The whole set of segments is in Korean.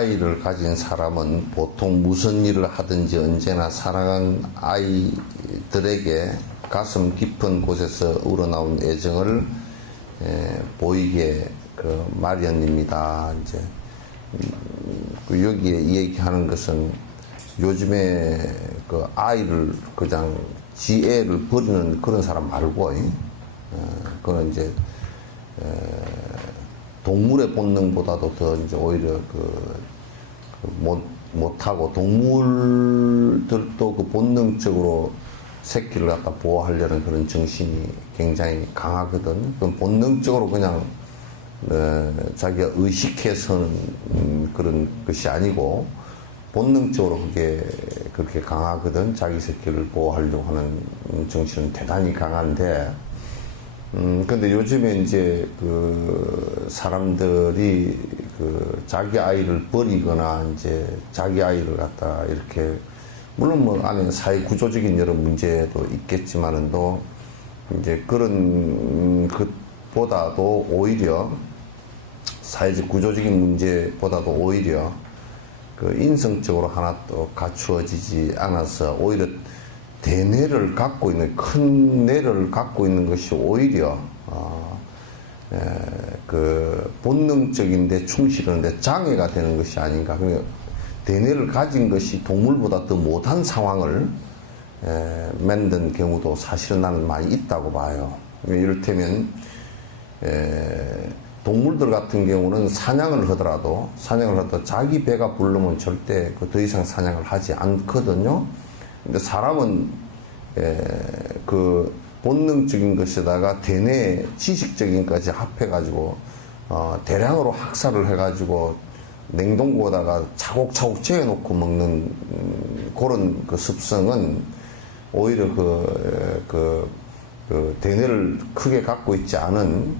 아이를 가진 사람은 보통 무슨 일을 하든지 언제나 사랑하는 아이들에게 가슴 깊은 곳에서 우러나온 애정을 보이게 마련입니다. 이제 여기에 얘기하는 것은 요즘에 그 아이를 그냥 지애를 버리는 그런 사람 말고, 그건 이제 동물의 본능보다도 더 이제 오히려 못하고, 동물들도 그 본능적으로 새끼를 갖다 보호하려는 그런 정신이 굉장히 강하거든. 그건 본능적으로 그냥 자기가 의식해서는 그런 것이 아니고 본능적으로 그게 그렇게 강하거든. 자기 새끼를 보호하려고 하는 정신은 대단히 강한데, 근데 요즘에 이제 사람들이 자기 아이를 버리거나 이제 자기 아이를 갖다 이렇게, 물론 뭐 안에 사회 구조적인 여러 문제도 있겠지만은도 이제 그런 것보다도 오히려 사회적 구조적인 문제보다도 오히려 인성적으로 하나 또 갖추어지지 않아서 오히려 대뇌를 갖고 있는, 큰 뇌를 갖고 있는 것이 오히려 본능적인데 충실하는데 장애가 되는 것이 아닌가. 그러니까 대뇌를 가진 것이 동물보다 더 못한 상황을 만든 경우도 사실은 나는 많이 있다고 봐요. 이를테면 동물들 같은 경우는 사냥을 하더라도 자기 배가 부르면 절대 더 이상 사냥을 하지 않거든요. 근데 사람은 본능적인 것에다가 대뇌 지식적인 것까지 합해가지고 대량으로 학살을 해가지고 냉동고에다가 차곡차곡 재워놓고 먹는 그런 습성은 오히려 대뇌를 크게 갖고 있지 않은,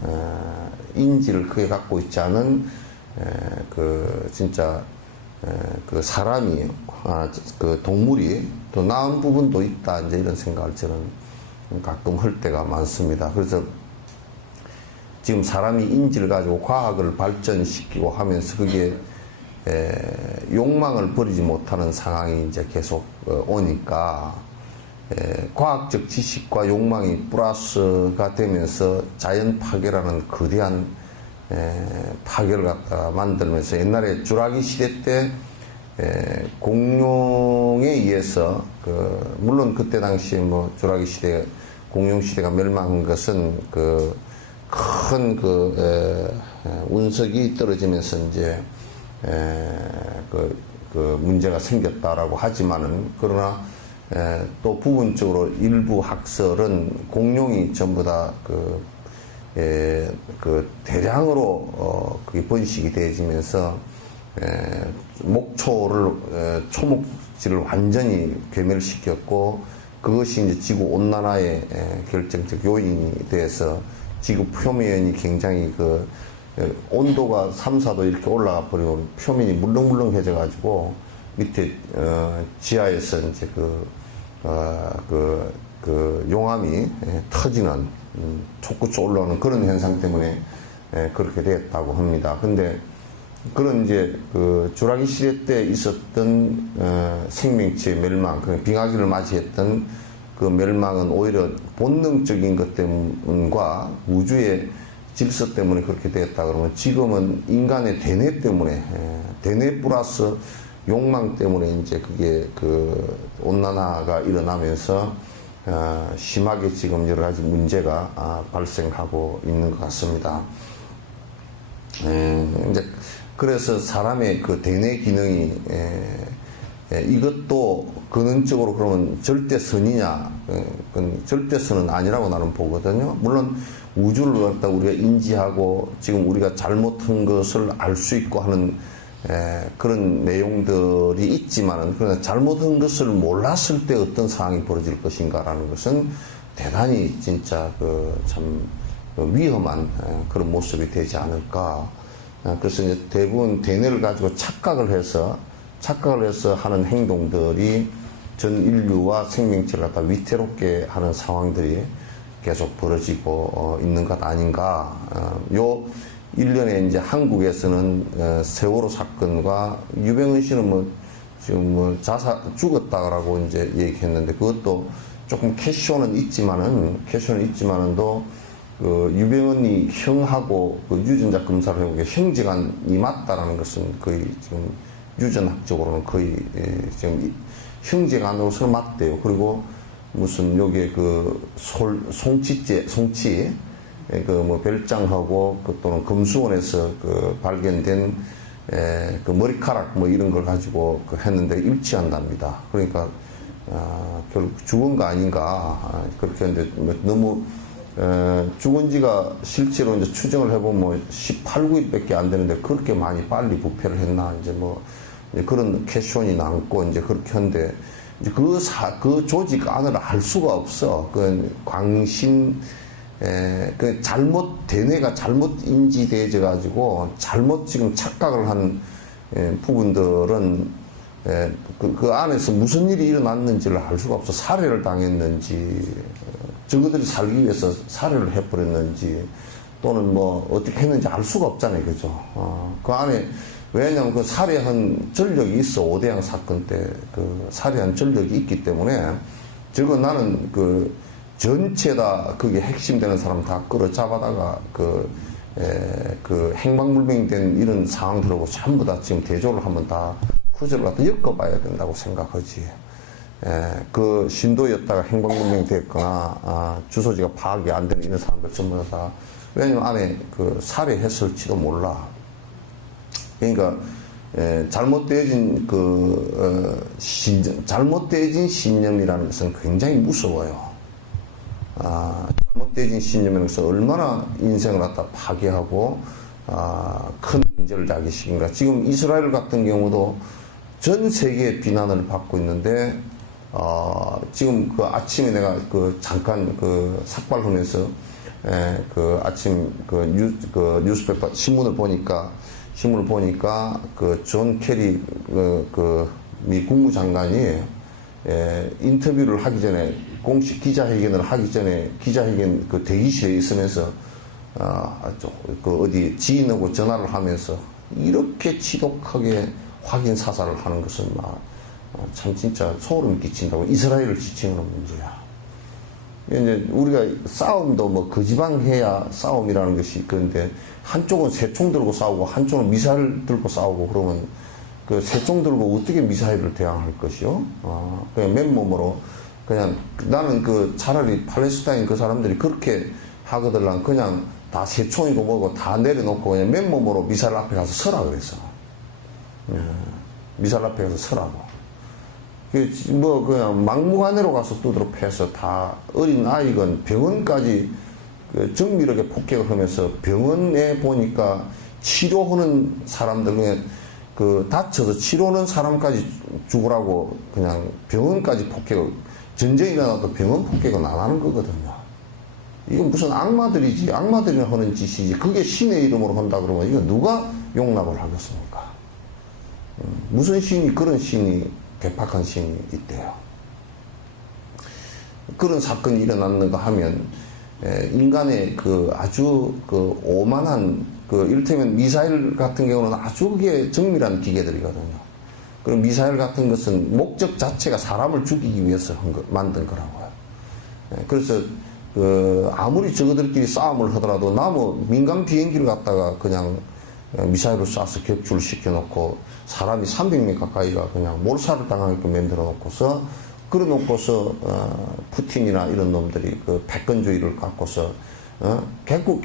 인지를 크게 갖고 있지 않은 진짜 사람이, 동물이 더 나은 부분도 있다, 이제 이런 생각을 저는 가끔 할 때가 많습니다. 그래서 지금 사람이 인지를 가지고 과학을 발전시키고 하면서 그게 욕망을 버리지 못하는 상황이 이제 계속 오니까 과학적 지식과 욕망이 플러스가 되면서 자연 파괴라는 거대한 파괴를 갖다 만들면서, 옛날에 주라기 시대 때 공룡에 의해서 물론 그때 당시에 뭐 주라기 시대, 공룡 시대가 멸망한 것은 큰 운석이 떨어지면서 이제 문제가 생겼다라고 하지만은, 그러나 또 부분적으로 일부 학설은 공룡이 전부 다 대량으로 그게 번식이 되어지면서 초목지를 완전히 괴멸시켰고, 그것이 이제 지구 온난화의 결정적 요인이 돼서 지구 표면이 굉장히 온도가 3, 4도 이렇게 올라가 버리고 표면이 물렁물렁해져 가지고 밑에 지하에서 이제 용암이 터지는, 솟구쳐 올라오는 그런 현상 때문에 그렇게 됐다고 합니다. 근데 그런 이제 주라기 시대 때 있었던 생명체의 멸망, 빙하기를 맞이했던 그 멸망은 오히려 본능적인 것 때문과 우주의 질서 때문에 그렇게 됐다 그러면, 지금은 인간의 대뇌 때문에, 대뇌 플러스 욕망 때문에 이제 그게 온난화가 일어나면서 심하게 지금 여러 가지 문제가 발생하고 있는 것 같습니다. 이제 그래서 사람의 대뇌 기능이 이것도 근원적으로 그러면 절대선이냐? 그건 절대선은 아니라고 나는 보거든요. 물론 우주를 갖다 우리가 인지하고 지금 우리가 잘못한 것을 알 수 있고 하는 그런 내용들이 있지만은, 그러나 잘못한 것을 몰랐을 때 어떤 상황이 벌어질 것인가라는 것은 대단히 진짜 참 위험한 그런 모습이 되지 않을까. 그래서 이제 대부분 대뇌를 가지고 착각을 해서 하는 행동들이 전 인류와 생명체를 갖다 위태롭게 하는 상황들이 계속 벌어지고 있는 것 아닌가. 일련의 이제 한국에서는 세월호 사건과 유병헌 씨는 지금 죽었다라고 이제 얘기했는데, 그것도 조금 캐쇼는 있지만은도 그 유병헌이 형하고 그 유전자 검사를 해보게 형제간이 맞다라는 것은 거의 지금 유전학적으로는 거의 지금 형제간으로서는 맞대요. 그리고 무슨 여기에 그 송치 그 별장하고 또는 금수원에서 그 발견된 그 머리카락 이런 걸 가지고 했는데 일치한답니다. 그러니까 결국 죽은 거 아닌가 그렇게 했는데, 너무 죽은 지가 실제로 이제 추정을 해보면 18, 9일밖에 안 되는데 그렇게 많이 빨리 부패를 했나 이제 이제 그런 캐션이 남고 이제 그렇게 했는데, 이제 그 조직 안을 알 수가 없어. 그 광신 그 대뇌가 잘못 인지되어 가지고 잘못 지금 착각을 한 부분들은 그 안에서 무슨 일이 일어났는지를 알 수가 없어. 살해를 당했는지, 저거들이 살기 위해서 살해를 해버렸는지, 또는 어떻게 했는지 알 수가 없잖아요. 그죠? 그 안에, 왜냐면 그 살해한 전력이 있어. 오대양 사건 때 그 살해한 전력이 있기 때문에, 저거 나는 전체 다 그게 핵심되는 사람 다 끌어잡아다가 그 행방불명된 이런 상황들하고 전부 다 지금 대조를 한번 다 후절을 갖다 엮어봐야 된다고 생각하지. 그 신도였다가 행방불명이 됐거나 주소지가 파악이 안 되는 이런 사람들 전부 다, 왜냐면 안에 그 살해했을지도 몰라. 그러니까 잘못되어진 잘못되어진 신념이라는 것은 굉장히 무서워요. 잘못되어진 신념이라는 것은 얼마나 인생을 갖다 파괴하고 큰 문제를 야기시킨가. 지금 이스라엘 같은 경우도 전 세계의 비난을 받고 있는데, 지금 그 아침에 내가 잠깐 삭발하면서 아침 뉴스페이퍼 신문을 보니까 존 케리 미 국무장관이 인터뷰를 하기 전에, 공식 기자회견을 하기 전에 기자회견 대기실에 있으면서 어디 지인하고 전화를 하면서 이렇게 지독하게 확인 사살을 하는 것은 참 진짜 소름 끼친다고. 이스라엘을 지칭하는 문제야. 이제 우리가 싸움도 그 지방 해야 싸움이라는 것이 있는데, 한쪽은 새총 들고 싸우고 한쪽은 미사일 들고 싸우고, 그러면 그 새총 들고 어떻게 미사일을 대항할 것이요? 그냥 맨몸으로 그냥, 나는 차라리 팔레스타인 그 사람들이 그렇게 하거들랑 그냥 다 새총이고 뭐고 다 내려놓고 그냥 맨몸으로 미사일 앞에 가서 서라 그랬어. 미사일 앞에 가서 서라고. 그냥 막무가내로 가서 두드러 패서 다 어린 아이건 병원까지 정밀하게 폭격을 하면서, 병원에 보니까 치료하는 사람들 중에 다쳐서 치료하는 사람까지 죽으라고 그냥 병원까지 폭격을, 전쟁이 일어나도 병원 폭격은 안 하는 거거든요. 이건 무슨 악마들이지, 악마들이 하는 짓이지. 그게 신의 이름으로 한다 그러면 이거 누가 용납을 하겠습니까? 무슨 신이, 그런 신이, 괴팍한 신이 있대요. 그런 사건이 일어났는가 하면 인간의 아주 오만한 이를테면 미사일 같은 경우는 아주 그게 정밀한 기계들이거든요. 그럼 미사일 같은 것은 목적 자체가 사람을 죽이기 위해서 만든 거라고요. 그래서 아무리 저거들끼리 싸움을 하더라도 민간 비행기를 갖다가 그냥 미사일을 쏴서 격추를 시켜놓고 사람이 300명 가까이가 그냥 몰살을 당하게끔 만들어 놓고서, 그래 놓고서 푸틴이나 이런 놈들이 패권주의를 갖고서 결국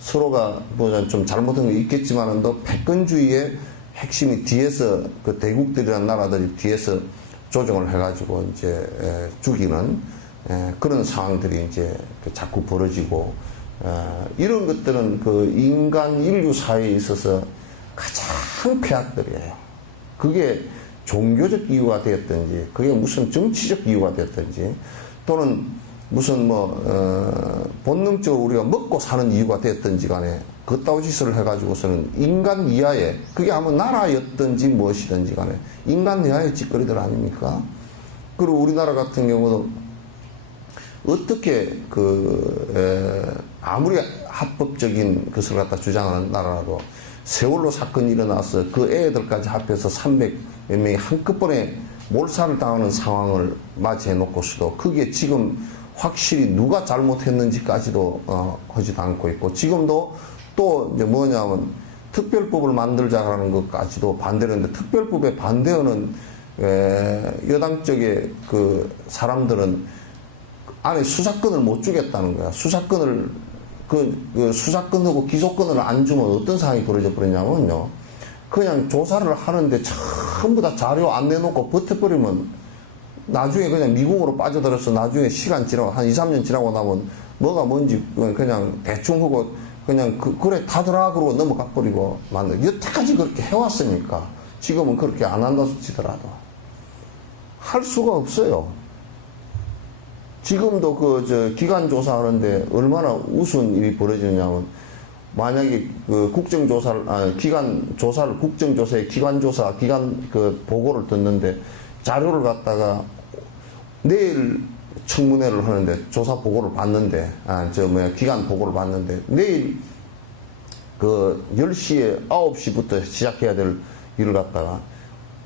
서로가 좀 잘못한 게 있겠지만은 또 패권주의의 핵심이 뒤에서 대국들이란 나라들이 뒤에서 조정을 해가지고 이제 죽이는 그런 상황들이 이제 자꾸 벌어지고, 이런 것들은 인간 인류 사회에 있어서 가장 폐악들이에요. 그게 종교적 이유가 되었든지, 그게 무슨 정치적 이유가 되었든지, 또는 무슨 본능적으로 우리가 먹고 사는 이유가 되었든지 간에 그따위 짓을 해가지고서는 인간 이하의, 그게 아무 나라였든지 무엇이든지 간에 인간 이하의 짓거리들 아닙니까? 그리고 우리나라 같은 경우는 어떻게 아무리 합법적인 것을 갖다 주장하는 나라라도 세월호 사건이 일어나서 그 애들까지 합해서 300몇 명이 한꺼번에 몰살을 당하는 상황을 맞이해 놓고서도 그게 지금 확실히 누가 잘못했는지까지도 하지도 않고 있고, 지금도 또 이제 뭐냐면 특별법을 만들자라는 것까지도 반대를 했는데, 특별법에 반대하는 여당 쪽의 그 사람들은 안에 수사권을 못 주겠다는 거야. 수사권을 수사권하고 기소권을 안 주면 어떤 상황이 벌어져 버리냐면요, 그냥 조사를 하는데 전부 다 자료 안 내놓고 버텨버리면 나중에 그냥 미궁으로 빠져들어서 나중에 시간 지나고 한 2, 3년 지나고 나면 뭐가 뭔지 그냥 대충 하고 그냥 그래 다들아 그러고 넘어가 버리고 만들. 여태까지 그렇게 해왔으니까 지금은 그렇게 안 한다 치더라도 할 수가 없어요. 지금도 기관 조사하는데 얼마나 우스운 일이 벌어지냐면, 만약에 기관 조사를 국정조사에 기관 보고를 듣는데 자료를 갖다가 내일 청문회를 하는데 조사 보고를 받는데, 기관 보고를 받는데 내일 10시에 9시부터 시작해야 될 일을 갖다가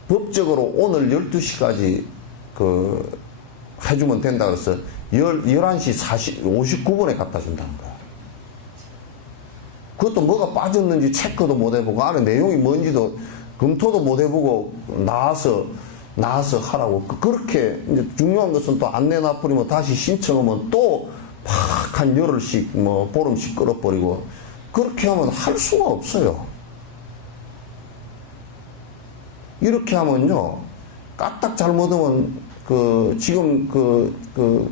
법적으로 오늘 12시까지 해주면 된다 그래서 11시 59분에 갖다 준다는 거야. 그것도 뭐가 빠졌는지 체크도 못 해보고 안에 내용이 뭔지도 검토도 못 해보고 나와서 하라고. 그렇게 이제 중요한 것은 또 안 내놔버리면 다시 신청하면 또 팍 한 열흘씩 보름씩 끌어버리고, 그렇게 하면 할 수가 없어요. 이렇게 하면요, 까딱 잘못하면 지금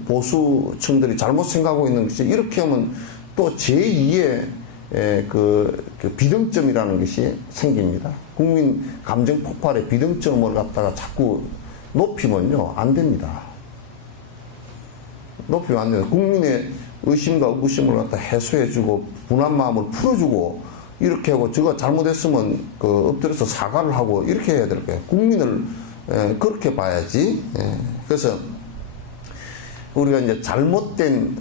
보수층들이 잘못 생각하고 있는 것이, 이렇게 하면 또 제2의 비등점이라는 것이 생깁니다. 국민 감정 폭발의 비등점을 갖다가 자꾸 높이면요, 안 됩니다. 높이면 안 돼요. 국민의 의심과 의구심을 갖다 해소해주고, 분한 마음을 풀어주고, 이렇게 하고, 저거 잘못했으면 엎드려서 사과를 하고, 이렇게 해야 될 거예요. 국민을 그렇게 봐야지. 그래서 우리가 이제 잘못된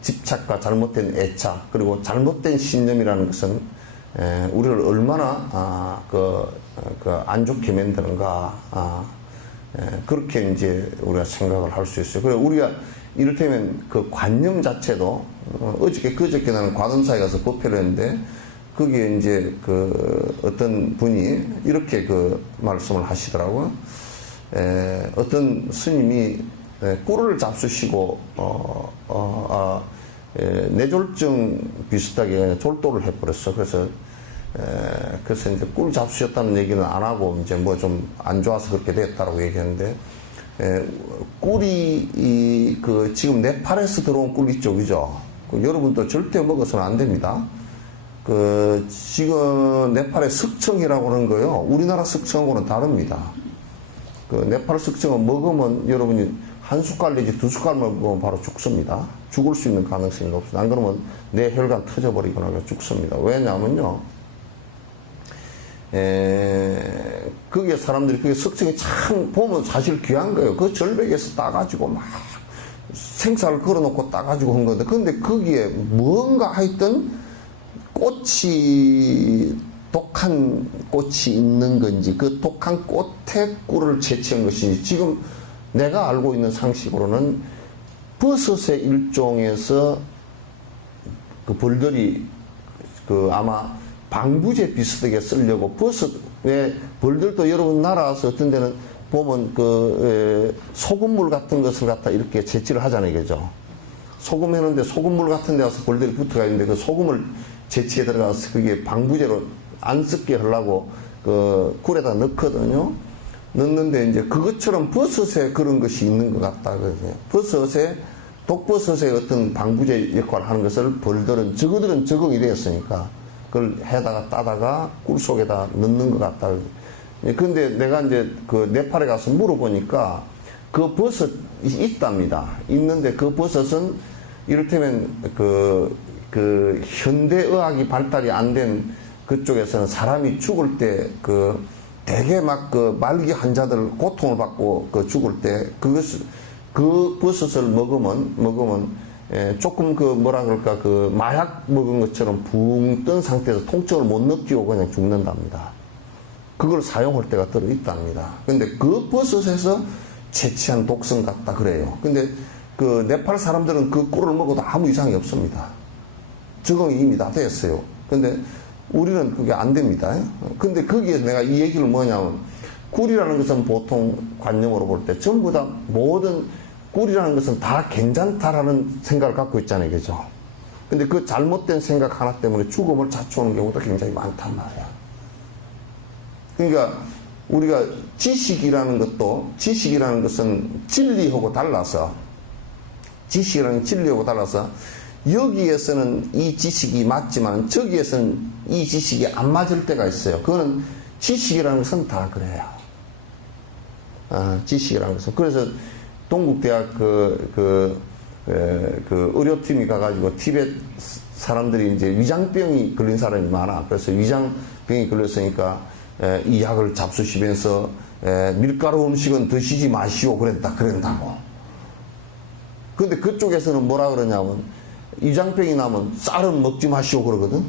집착과 잘못된 애착, 그리고 잘못된 신념이라는 것은 우리를 얼마나 안 좋게 만드는가, 그렇게 이제 우리가 생각을 할 수 있어요. 그리고 우리가 이를테면 관념 자체도 그저께 나는 관음사에 가서 법회를 했는데, 거기에 이제 어떤 분이 이렇게 말씀을 하시더라고요. 어떤 스님이 꿀을 잡수시고 뇌졸중 비슷하게 졸도를 해버렸어. 그래서 이제 꿀 잡수셨다는 얘기는 안 하고 이제 뭐 좀 안 좋아서 그렇게 됐다라고 얘기했는데, 꿀이 지금 네팔에서 들어온 꿀 있죠, 그죠? 여러분도 절대 먹어서는 안 됩니다. 지금 네팔의 석청이라고 하는 거요, 우리나라 석청하고는 다릅니다. 네팔 석청은 먹으면 여러분이 한 숟갈 내지 두 숟갈만 먹으면 바로 죽습니다. 죽을 수 있는 가능성이 높습니다. 안 그러면 내 혈관 터져버리거나 죽습니다. 왜냐하면요, 그게 사람들이 그게 석청이 참 보면 사실 귀한 거예요. 그 절벽에서 따가지고 막 생사를 걸어놓고 따가지고 한 건데, 근데 거기에 뭔가 하여튼 독한 꽃이 있는 건지, 그 독한 꽃의 꿀을 채취한 것인지, 지금 내가 알고 있는 상식으로는 버섯의 일종에서 벌들이 아마 방부제 비슷하게 쓰려고, 버섯에 벌들도 여러분 날아와서 어떤 데는 보면 소금물 같은 것을 갖다 이렇게 채취를 하잖아요, 그죠? 소금 해놓는데 소금물 같은 데 와서 벌들이 붙어가 있는데, 그 소금을 채취에 들어가서 그게 방부제로 안 썩게 하려고 꿀에다 넣거든요. 넣는데 이제 그것처럼 버섯에 그런 것이 있는 것 같다. 독버섯의 어떤 방부제 역할을 하는 것을 벌들은, 저거들은 적응이 되었으니까 그걸 해다가 따다가 꿀 속에다 넣는 것 같다. 근데 내가 이제 네팔에 가서 물어보니까 그 버섯이 있답니다. 있는데 그 버섯은 이를테면 현대의학이 발달이 안 된 그쪽에서는 사람이 죽을 때 되게 막 말기 환자들 고통을 받고 죽을 때 그 버섯을 먹으면 조금 그 뭐라 그럴까 그 마약 먹은 것처럼 붕 뜬 상태에서 통증을 못 느끼고 그냥 죽는답니다. 그걸 사용할 때가 들어 있답니다. 근데 그 버섯에서 채취한 독성 같다 그래요. 근데 그 네팔 사람들은 그 꿀을 먹어도 아무 이상이 없습니다. 적응이 이미 다 됐어요. 근데 우리는 그게 안 됩니다. 근데 거기에서 내가 이 얘기를 뭐냐면 꿀이라는 것은 보통 관념으로 볼 때 전부 다 모든 꿀이라는 것은 다 괜찮다라는 생각을 갖고 있잖아요. 그죠? 근데 그 잘못된 생각 하나 때문에 죽음을 자초하는 경우도 굉장히 많단 말이야. 그러니까 우리가 지식이라는 것은 진리하고 달라서 여기에서는 이 지식이 맞지만 저기에서는 이 지식이 안 맞을 때가 있어요. 그거는 지식이라는 것은 다 그래요. 지식이라는 것은. 그래서 동국대학 그 의료팀이 가가지고 티벳 사람들이 이제 위장병이 걸린 사람이 많아. 그래서 위장병이 걸렸으니까 이 약을 잡수시면서 밀가루 음식은 드시지 마시오 그런다고. 근데 그쪽에서는 뭐라 그러냐면 위장병이 나면 쌀은 먹지 마시오 그러거든.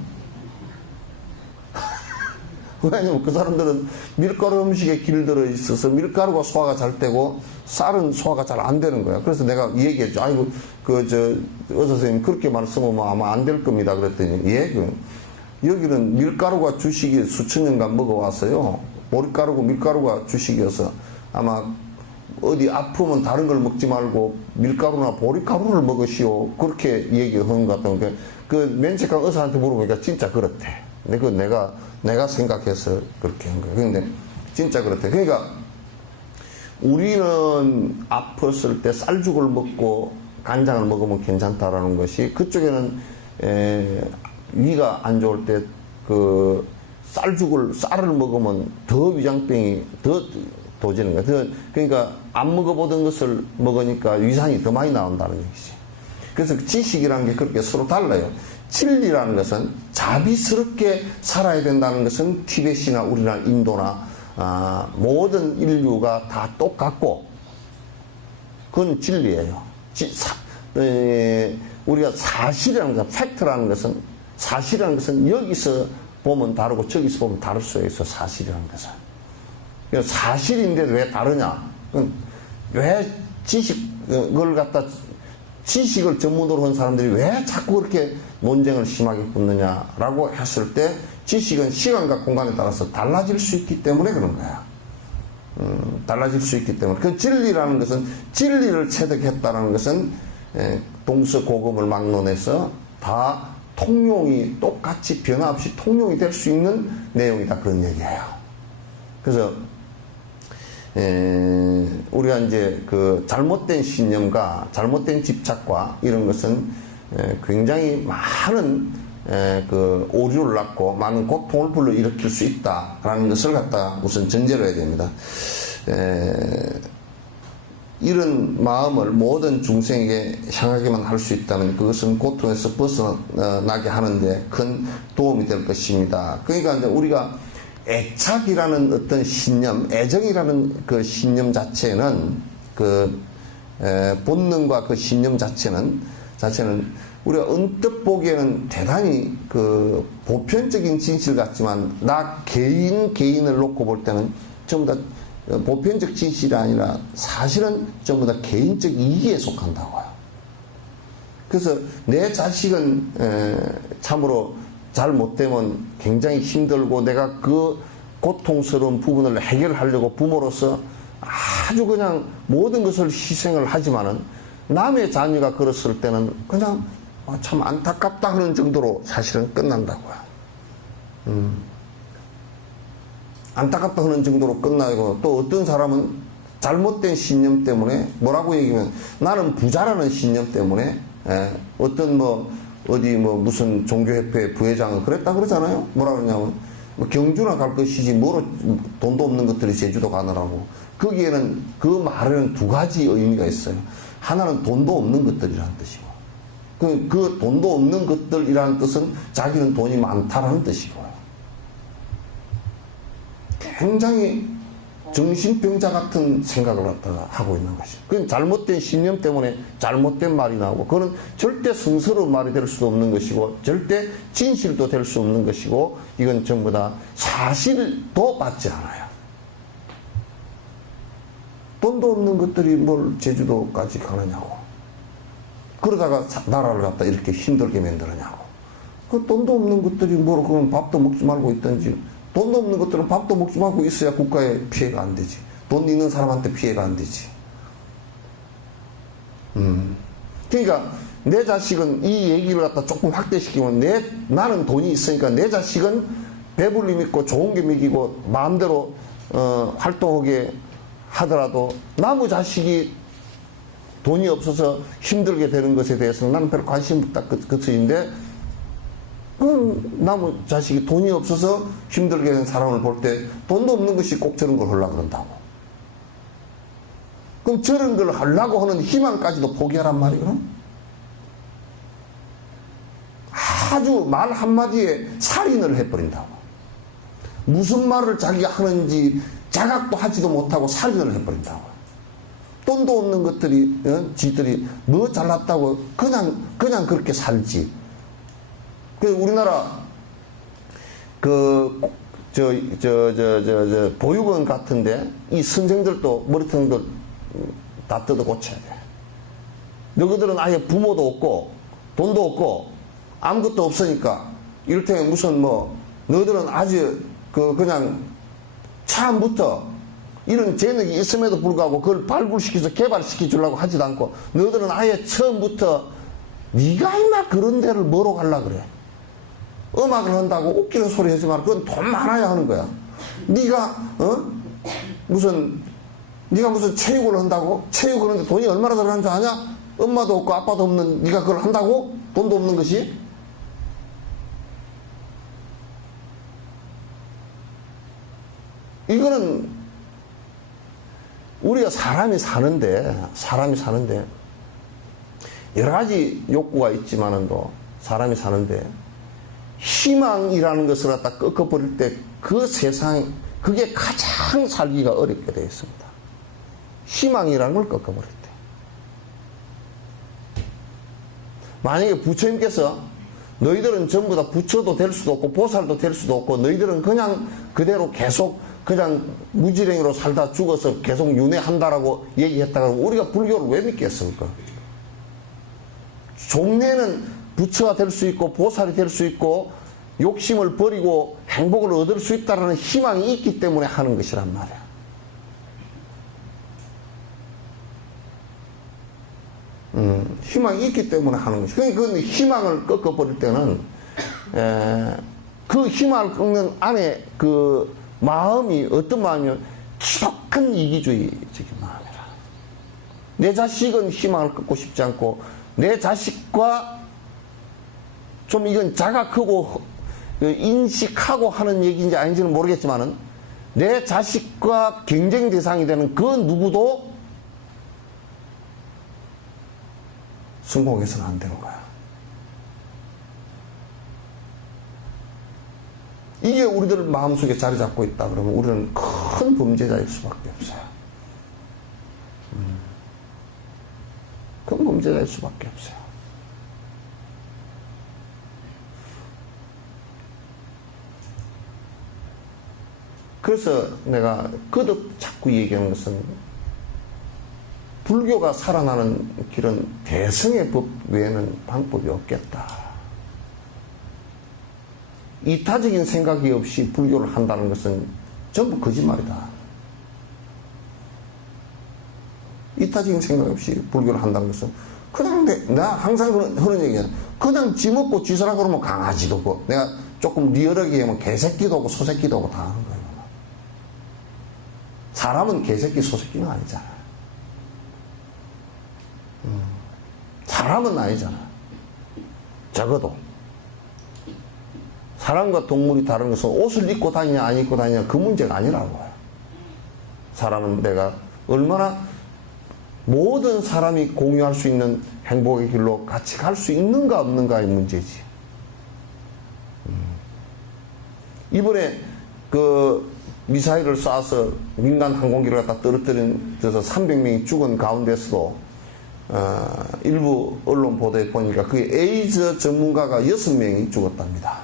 왜냐면 그 사람들은 밀가루 음식에 길들어 있어서 밀가루가 소화가 잘 되고 쌀은 소화가 잘 안 되는 거야. 그래서 내가 얘기했죠. 아이고 의사 선생님 그렇게 말씀하면 아마 안 될 겁니다. 그랬더니 여기는 밀가루가 주식이 수천 년간 먹어왔어요. 보리가루고 밀가루가 주식이어서 아마 어디 아프면 다른 걸 먹지 말고 밀가루나 보리가루를 먹으시오. 그렇게 얘기한 것 같은 게 그 면책한 의사한테 물어보니까 진짜 그렇대. 근데 내가 생각해서 그렇게 한 거예요. 근데 진짜 그렇대. 그러니까 우리는 아팠을 때 쌀죽을 먹고 간장을 먹으면 괜찮다라는 것이 그쪽에는 위가 안 좋을 때 그 쌀을 먹으면 더 위장병이 더 도지는 거야. 그러니까 안 먹어보던 것을 먹으니까 위산이 더 많이 나온다는 얘기지. 그래서 지식이라는 게 그렇게 서로 달라요. 진리라는 것은 자비스럽게 살아야 된다는 것은 티벳이나 우리나라 인도나 모든 인류가 다 똑같고 그건 진리예요. 우리가 사실이라는 것, 팩트라는 것은 여기서 보면 다르고 저기서 보면 다를 수 있어. 사실이라는 것은. 사실인데 왜 다르냐? 왜 지식을 전문으로 한 사람들이 왜 자꾸 그렇게 논쟁을 심하게 붙느냐라고 했을 때 지식은 시간과 공간에 따라서 달라질 수 있기 때문에 그런 거야. 달라질 수 있기 때문에. 그 진리라는 것은, 진리를 체득했다는 것은 동서고금을 막론해서 다 통용이 똑같이 변화 없이 통용이 될 수 있는 내용이다. 그런 얘기예요. 그래서 우리가 이제 그 잘못된 신념과 잘못된 집착과 이런 것은 굉장히 많은 그 오류를 낳고 많은 고통을 불러일으킬 수 있다라는 것을 갖다 우선 전제로 해야 됩니다. 이런 마음을 모든 중생에게 향하게만 할 수 있다면 그것은 고통에서 벗어나게 하는데 큰 도움이 될 것입니다. 그러니까 이제 우리가 애착이라는 어떤 신념, 애정이라는 그 신념 자체는 본능과 그 신념 자체는 우리가 언뜻 보기에는 대단히 그 보편적인 진실 같지만 나 개인을 놓고 볼 때는 전부 다 보편적 진실이 아니라 사실은 전부 다 개인적 이익에 속한다고요. 그래서 내 자식은 참으로 잘 못되면 굉장히 힘들고 내가 그 고통스러운 부분을 해결하려고 부모로서 아주 그냥 모든 것을 희생을 하지만은 남의 자녀가 그랬을 때는 그냥 참 안타깝다 하는 정도로 사실은 끝난다고요. 안타깝다 하는 정도로 끝나고 또 어떤 사람은 잘못된 신념 때문에 뭐라고 얘기하면 나는 부자라는 신념 때문에 어떤 어디 무슨 종교협회 부회장은 그랬다 그러잖아요. 뭐라 그러냐면 경주나 갈 것이지 뭐로 돈도 없는 것들이 제주도 가느라고. 거기에는 그 말에는 두 가지 의미가 있어요. 하나는 돈도 없는 것들이라는 뜻이고 그 돈도 없는 것들이라는 뜻은 자기는 돈이 많다라는 뜻이고요. 굉장히 정신병자 같은 생각을 갖다가 하고 있는 것이. 그건 잘못된 신념 때문에 잘못된 말이 나오고, 그건 절대 성스러운 말이 될 수도 없는 것이고, 절대 진실도 될 수 없는 것이고, 이건 전부 다 사실도 맞지 않아요. 돈도 없는 것들이 뭘 제주도까지 가느냐고. 그러다가 나라를 갖다 이렇게 힘들게 만들었냐고. 그 돈도 없는 것들이 뭐로, 그러면 밥도 먹지 말고 있든지, 돈도 없는 것들은 밥도 먹지 말고 있어야 국가에 피해가 안 되지. 돈 있는 사람한테 피해가 안 되지. 그러니까 내 자식은, 이 얘기를 갖다 조금 확대시키면, 나는 돈이 있으니까 내 자식은 배불리 믿고 좋은 게 먹이고 마음대로 활동하게 하더라도 나무 자식이 돈이 없어서 힘들게 되는 것에 대해서는 나는 별 관심 없다, 그 뜻인데, 나무 자식이 돈이 없어서 힘들게 된 사람을 볼 때 돈도 없는 것이 꼭 저런 걸 하려고 그런다고. 그럼 저런 걸 하려고 하는 희망까지도 포기하란 말이거든. 아주 말 한마디에 살인을 해버린다고. 무슨 말을 자기가 하는지 자각도 하지도 못하고 살인을 해버린다고. 돈도 없는 것들이, 지들이 뭐 잘났다고 그냥 그렇게 살지. 그 우리나라 보육원 같은데 이 선생들도 머리통들 다 뜯어 고쳐야 돼. 너희들은 아예 부모도 없고 돈도 없고 아무것도 없으니까 이를테면 무슨 너희들은 아주 그냥 처음부터 이런 재능이 있음에도 불구하고 그걸 발굴시켜서 개발시켜 주려고 하지도 않고, 너희들은 아예 처음부터 네가 임마 그런 데를 뭐로 가려고 그래. 음악을 한다고 웃기는 소리 하지 말고 그건 돈 많아야 하는 거야. 네가 무슨 체육을 한다고? 체육을 하는데 돈이 얼마나 들어가는 줄 아냐? 엄마도 없고 아빠도 없는 네가 그걸 한다고? 돈도 없는 것이? 이거는 우리가 사람이 사는데 여러 가지 욕구가 있지만은도 사람이 사는데 희망이라는 것을 갖다 꺾어버릴 때 그 세상, 그게 가장 살기가 어렵게 되어 있습니다. 희망이라는 걸 꺾어버릴 때. 만약에 부처님께서 너희들은 전부 다 부처도 될 수도 없고 보살도 될 수도 없고 너희들은 그냥 그대로 계속 그냥 무지랭이로 살다 죽어서 계속 윤회한다라고 얘기했다 그러면 우리가 불교를 왜 믿겠습니까? 종래는 부처가 될 수 있고 보살이 될 수 있고 욕심을 버리고 행복을 얻을 수 있다는 희망이 있기 때문에 하는 것이란 말이야. 희망이 있기 때문에 하는 것이. 그러니까 그 희망을 꺾어버릴 때는 그 희망을 꺾는 안에 그 마음이 어떤 마음이면 지독한 이기주의적인 마음이라. 내 자식은 희망을 꺾고 싶지 않고 내 자식과 좀 이건 자각하고 인식하고 하는 얘기인지 아닌지는 모르겠지만은 내 자식과 경쟁 대상이 되는 그 누구도 성공해서는 안 되는 거야. 이게 우리들 마음속에 자리 잡고 있다 그러면 우리는 큰 범죄자일 수밖에 없어요. 큰 범죄자일 수밖에 없어요. 그래서 내가 거듭 자꾸 얘기하는 것은 불교가 살아나는 길은 대승의 법 외에는 방법이 없겠다. 이타적인 생각이 없이 불교를 한다는 것은 전부 거짓말이다. 이타적인 생각 없이 불교를 한다는 것은 그냥 내가 항상 하는 얘기야. 그냥 쥐 먹고 쥐사라 그러면 강아지도 없고 내가 조금 리얼하게 하면 개새끼도 없고 소새끼도 없고 다 하는 거예요. 사람은 개새끼 소새끼는 아니잖아. 사람은 아니잖아. 적어도 사람과 동물이 다른 것은 옷을 입고 다니냐 안 입고 다니냐 그 문제가 아니라고요. 사람은 내가 얼마나 모든 사람이 공유할 수 있는 행복의 길로 같이 갈 수 있는가 없는가의 문제지. 이번에 그 미사일을 쏴서 민간 항공기를 갖다 떨어뜨린 데서 300명이 죽은 가운데서도 일부 언론 보도에 보니까 그 에이즈 전문가가 6명이 죽었답니다.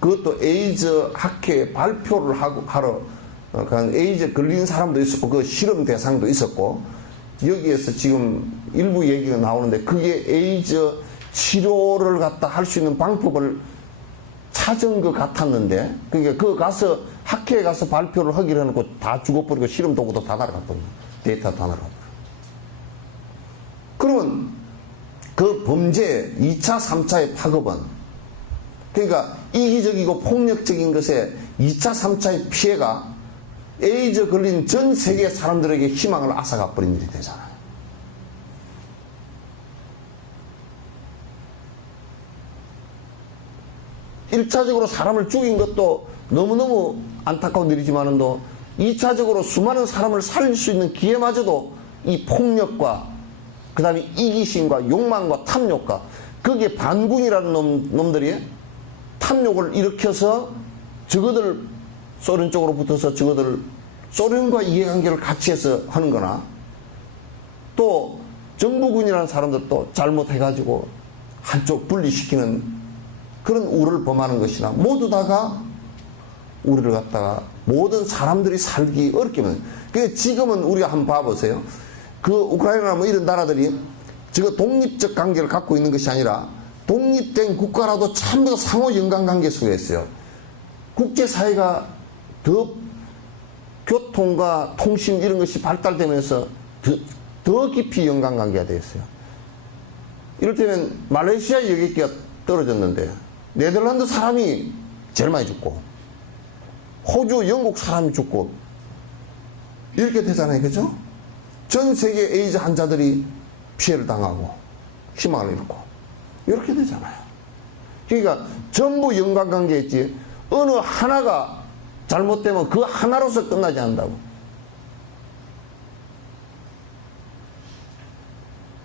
그것도 에이즈 학회 발표를 하러 에이즈 걸린 사람도 있었고 그 실험 대상도 있었고 여기에서 지금 일부 얘기가 나오는데 그게 에이즈 치료를 갖다 할 수 있는 방법을 찾은 것 같았는데 그게 그 가서 학회에 가서 발표를 하기로 해놓고 다 죽어버리고 실험 도구도 다 날아갔거든요. 데이터 다 날아갔어요. 그러면 그 범죄 2차, 3차의 파급은 그러니까 이기적이고 폭력적인 것에 2차, 3차의 피해가 에이즈 걸린 전 세계 사람들에게 희망을 앗아가 버린 일이 되잖아요. 1차적으로 사람을 죽인 것도 너무너무 안타까운 일이지만은 또 2차적으로 수많은 사람을 살릴 수 있는 기회마저도 이 폭력과 그 다음에 이기심과 욕망과 탐욕과 거기에 반군이라는 놈들이 탐욕을 일으켜서 저거들 소련 쪽으로 붙어서 저거들 소련과 이해관계를 같이 해서 하는 거나 또 정부군이라는 사람들도 잘못해가지고 한쪽 분리시키는 그런 우를 범하는 것이나 모두 다가 우리를 갖다가 모든 사람들이 살기 어렵게 만든. 그러니까 지금은 우리가 한번 봐보세요. 그 우크라이나나 뭐 이런 나라들이 저거 독립적 관계를 갖고 있는 것이 아니라 독립된 국가라도 전부 다 상호 연관관계 속에 있어요. 국제사회가 더 교통과 통신 이런 것이 발달되면서 더 깊이 연관관계가 되어 있어요. 이를테면 말레이시아 여객기가 떨어졌는데 네덜란드 사람이 제일 많이 죽고 호주, 영국 사람이 죽고 이렇게 되잖아요. 그죠? 전 세계 에이즈 환자들이 피해를 당하고 희망을 잃고 이렇게 되잖아요. 그러니까 전부 연관관계에 있지 어느 하나가 잘못되면 그 하나로서 끝나지 않는다고.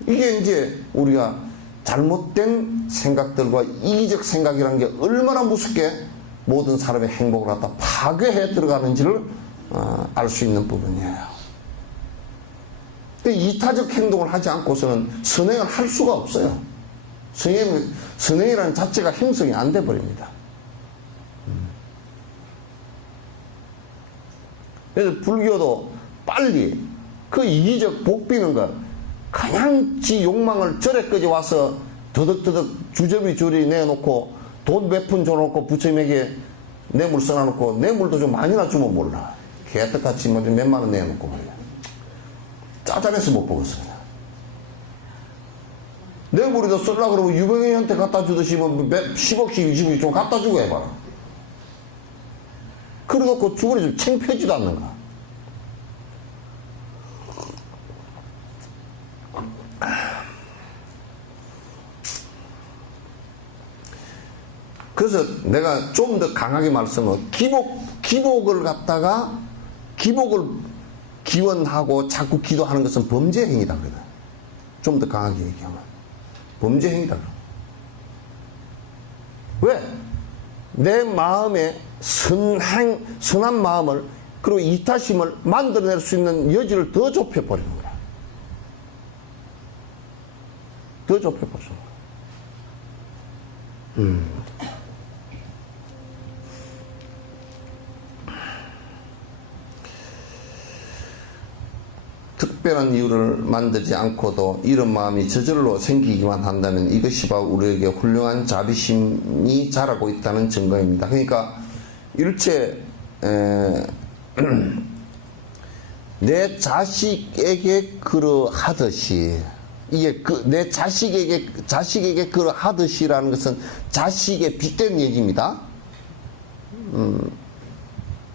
이게 이제 우리가 잘못된 생각들과 이기적 생각이라는 게 얼마나 무섭게 모든 사람의 행복을 갖다 파괴해 들어가는지를 알 수 있는 부분이에요. 이타적 행동을 하지 않고서는 선행을 할 수가 없어요. 선행이라는 자체가 형성이 안 돼 버립니다. 그래서 불교도 빨리 그 이기적 복비는 것 그냥 지 욕망을 절에까지 와서 더덕더덕 주저리 내놓고 돈 몇 푼 줘놓고 부처님에게 뇌물 써놔놓고 뇌물도 좀 많이나 주면 몰라. 개떡같이 몇만 원 내놓고 말이야. 짜잘해서 못 보겠어요. 뇌물이도 쓰려고 그러면 유병희한테 갖다 주듯이 뭐 10억씩 20억씩 좀 갖다 주고 해봐라. 그래놓고 주머니 좀 창피하지도 않는가. 그래서 내가 좀 더 강하게 말씀을 기복을 갖다가 기복을 기원하고 자꾸 기도하는 것은 범죄 행위다 그래. 좀 더 강하게 얘기하면 범죄 행위다. 왜? 내 마음에 선한 마음을 그리고 이타심을 만들어낼 수 있는 여지를 더 좁혀버리는 거야. 더 좁혀버리는 거야. 특별한 이유를 만들지 않고도 이런 마음이 저절로 생기기만 한다면 이것이 바로 우리에게 훌륭한 자비심이 자라고 있다는 증거입니다. 그러니까 일체 내 자식에게 그러하듯이 이게 내 자식에게 그러하듯이라는 것은 자식의 빗댄 얘기입니다.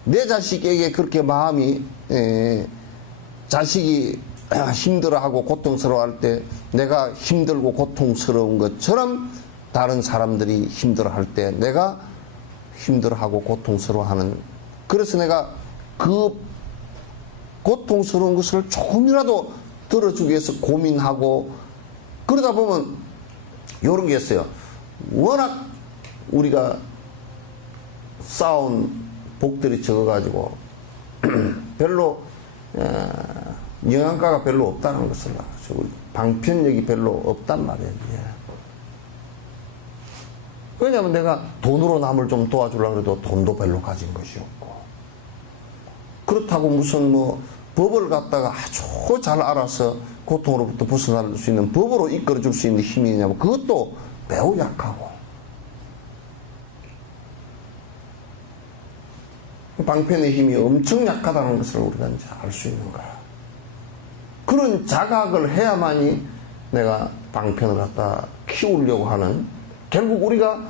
내 자식에게 그렇게 마음이 자식이 힘들어하고 고통스러워할 때 내가 힘들고 고통스러운 것처럼 다른 사람들이 힘들어할 때 내가 힘들어하고 고통스러워하는, 그래서 내가 그 고통스러운 것을 조금이라도 들어주기 위해서 고민하고 그러다 보면 이런 게 있어요. 워낙 우리가 쌓아온 복들이 적어가지고 별로 영양가가 별로 없다는 것을 방편력이 별로 없단 말이에요. 왜냐하면 내가 돈으로 남을 좀 도와주려고 해도 돈도 별로 가진 것이 없고, 그렇다고 무슨 뭐 법을 갖다가 아주 잘 알아서 고통으로부터 벗어날 수 있는 법으로 이끌어줄 수 있는 힘이 있냐면 그것도 매우 약하고, 방편의 힘이 엄청 약하다는 것을 우리가 이제 알 수 있는 거야. 그런 자각을 해야만이 내가 방편을 갖다 키우려고 하는, 결국 우리가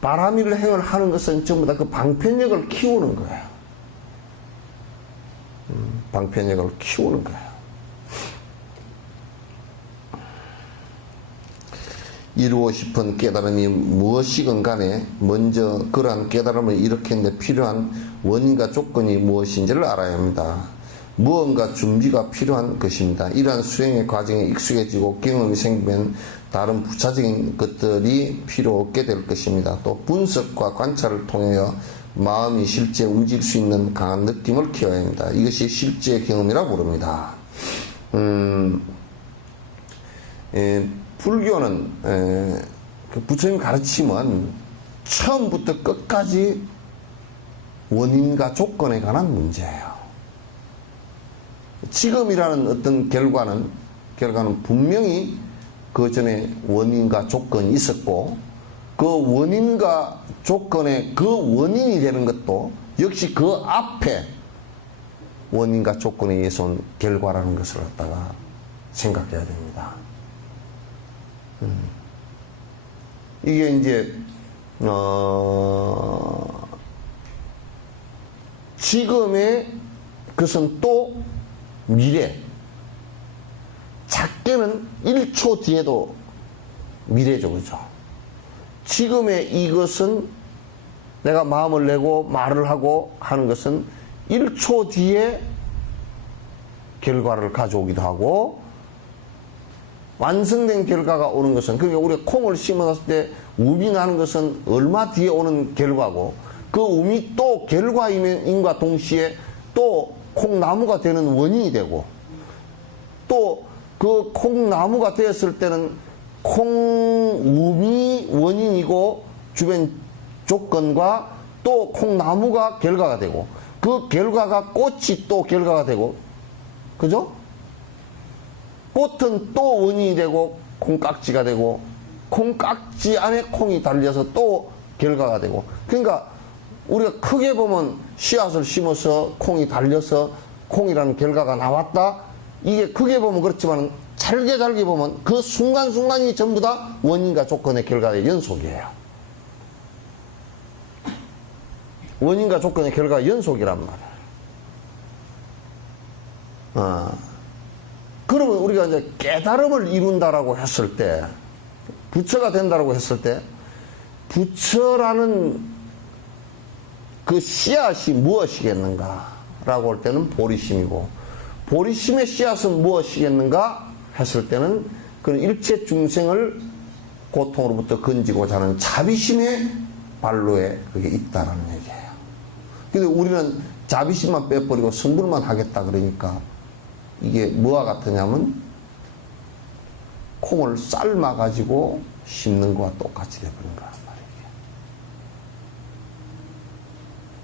바람일 행을 하는 것은 전부 다 그 방편력을 키우는 거야. 방편력을 키우는 거야. 이루고 싶은 깨달음이 무엇이건 간에 먼저 그러한 깨달음을 일으키는 데 필요한 원인과 조건이 무엇인지를 알아야 합니다. 무언가 준비가 필요한 것입니다. 이러한 수행의 과정에 익숙해지고 경험이 생기면 다른 부차적인 것들이 필요 없게 될 것입니다. 또 분석과 관찰을 통하여 마음이 실제 움직일 수 있는 강한 느낌을 키워야 합니다. 이것이 실제 경험이라고 부릅니다. 불교는 그 부처님 가르침은 처음부터 끝까지 원인과 조건에 관한 문제예요. 지금이라는 어떤 결과는 분명히 그 전에 원인과 조건이 있었고, 그 원인과 조건의 그 원인이 되는 것도 역시 그 앞에 원인과 조건에 의해서 온 결과라는 것을 갖다가 생각해야 됩니다. 이게 이제 지금의 것은 또 미래, 작게는 1초 뒤에도 미래죠, 그죠? 지금의 이것은 내가 마음을 내고 말을 하고 하는 것은 1초 뒤에 결과를 가져오기도 하고, 완성된 결과가 오는 것은, 그러니까 우리가 콩을 심어놨을 때 우미 나는 것은 얼마 뒤에 오는 결과고, 그 우미 또 결과임과 동시에 또 콩나무가 되는 원인이 되고, 또 그 콩나무가 되었을 때는 콩우미 원인이고 주변 조건과 또 콩나무가 결과가 되고, 그 결과가 꽃이 또 결과가 되고, 그죠? 꽃은 또 원인이 되고 콩깍지가 되고, 콩깍지 안에 콩이 달려서 또 결과가 되고, 그러니까 우리가 크게 보면 씨앗을 심어서 콩이 달려서 콩이라는 결과가 나왔다, 이게 크게 보면 그렇지만 잘게 보면 그 순간순간이 전부 다 원인과 조건의 결과의 연속이에요. 원인과 조건의 결과의 연속이란 말이에요. 그러면 우리가 이제 깨달음을 이룬다라고 했을 때, 부처가 된다라고 했을 때, 부처라는 그 씨앗이 무엇이겠는가라고 할 때는 보리심이고, 보리심의 씨앗은 무엇이겠는가 했을 때는 그런 일체 중생을 고통으로부터 건지고자 하는 자비심의 발로에 그게 있다라는 얘기예요. 근데 우리는 자비심만 빼버리고 성불만 하겠다 그러니까 이게 뭐와 같으냐면 콩을 삶아가지고 심는 거와 똑같이 돼버린 거란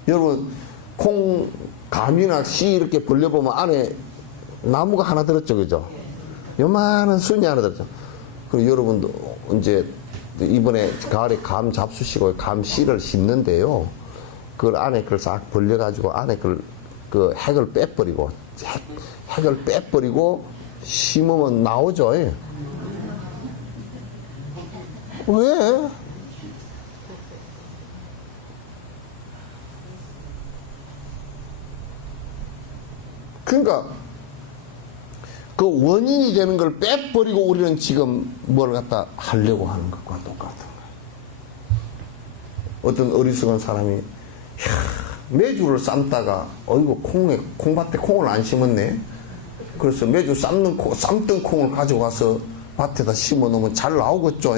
말이에요. 여러분, 콩 감이나 씨 이렇게 벌려보면 안에 나무가 하나 들었죠, 그죠? 요만한 순이 하나 들었죠. 그리고 여러분도 이제 이번에 가을에 감 잡수시고 감 씨를 심는데요, 그걸 안에 그걸 싹 벌려가지고 안에 그 핵을 빼버리고, 핵을 빼버리고 심으면 나오죠. 왜? 그러니까 그 원인이 되는 걸 빼버리고 우리는 지금 뭘 갖다 하려고 하는 것과 똑같은 거예요. 어떤 어리석은 사람이 메주를 삶다가 어이구 콩밭에 콩을 안 심었네. 그래서 메주 삶던 콩을 가지고 가서 밭에다 심어 놓으면 잘 나오겠죠.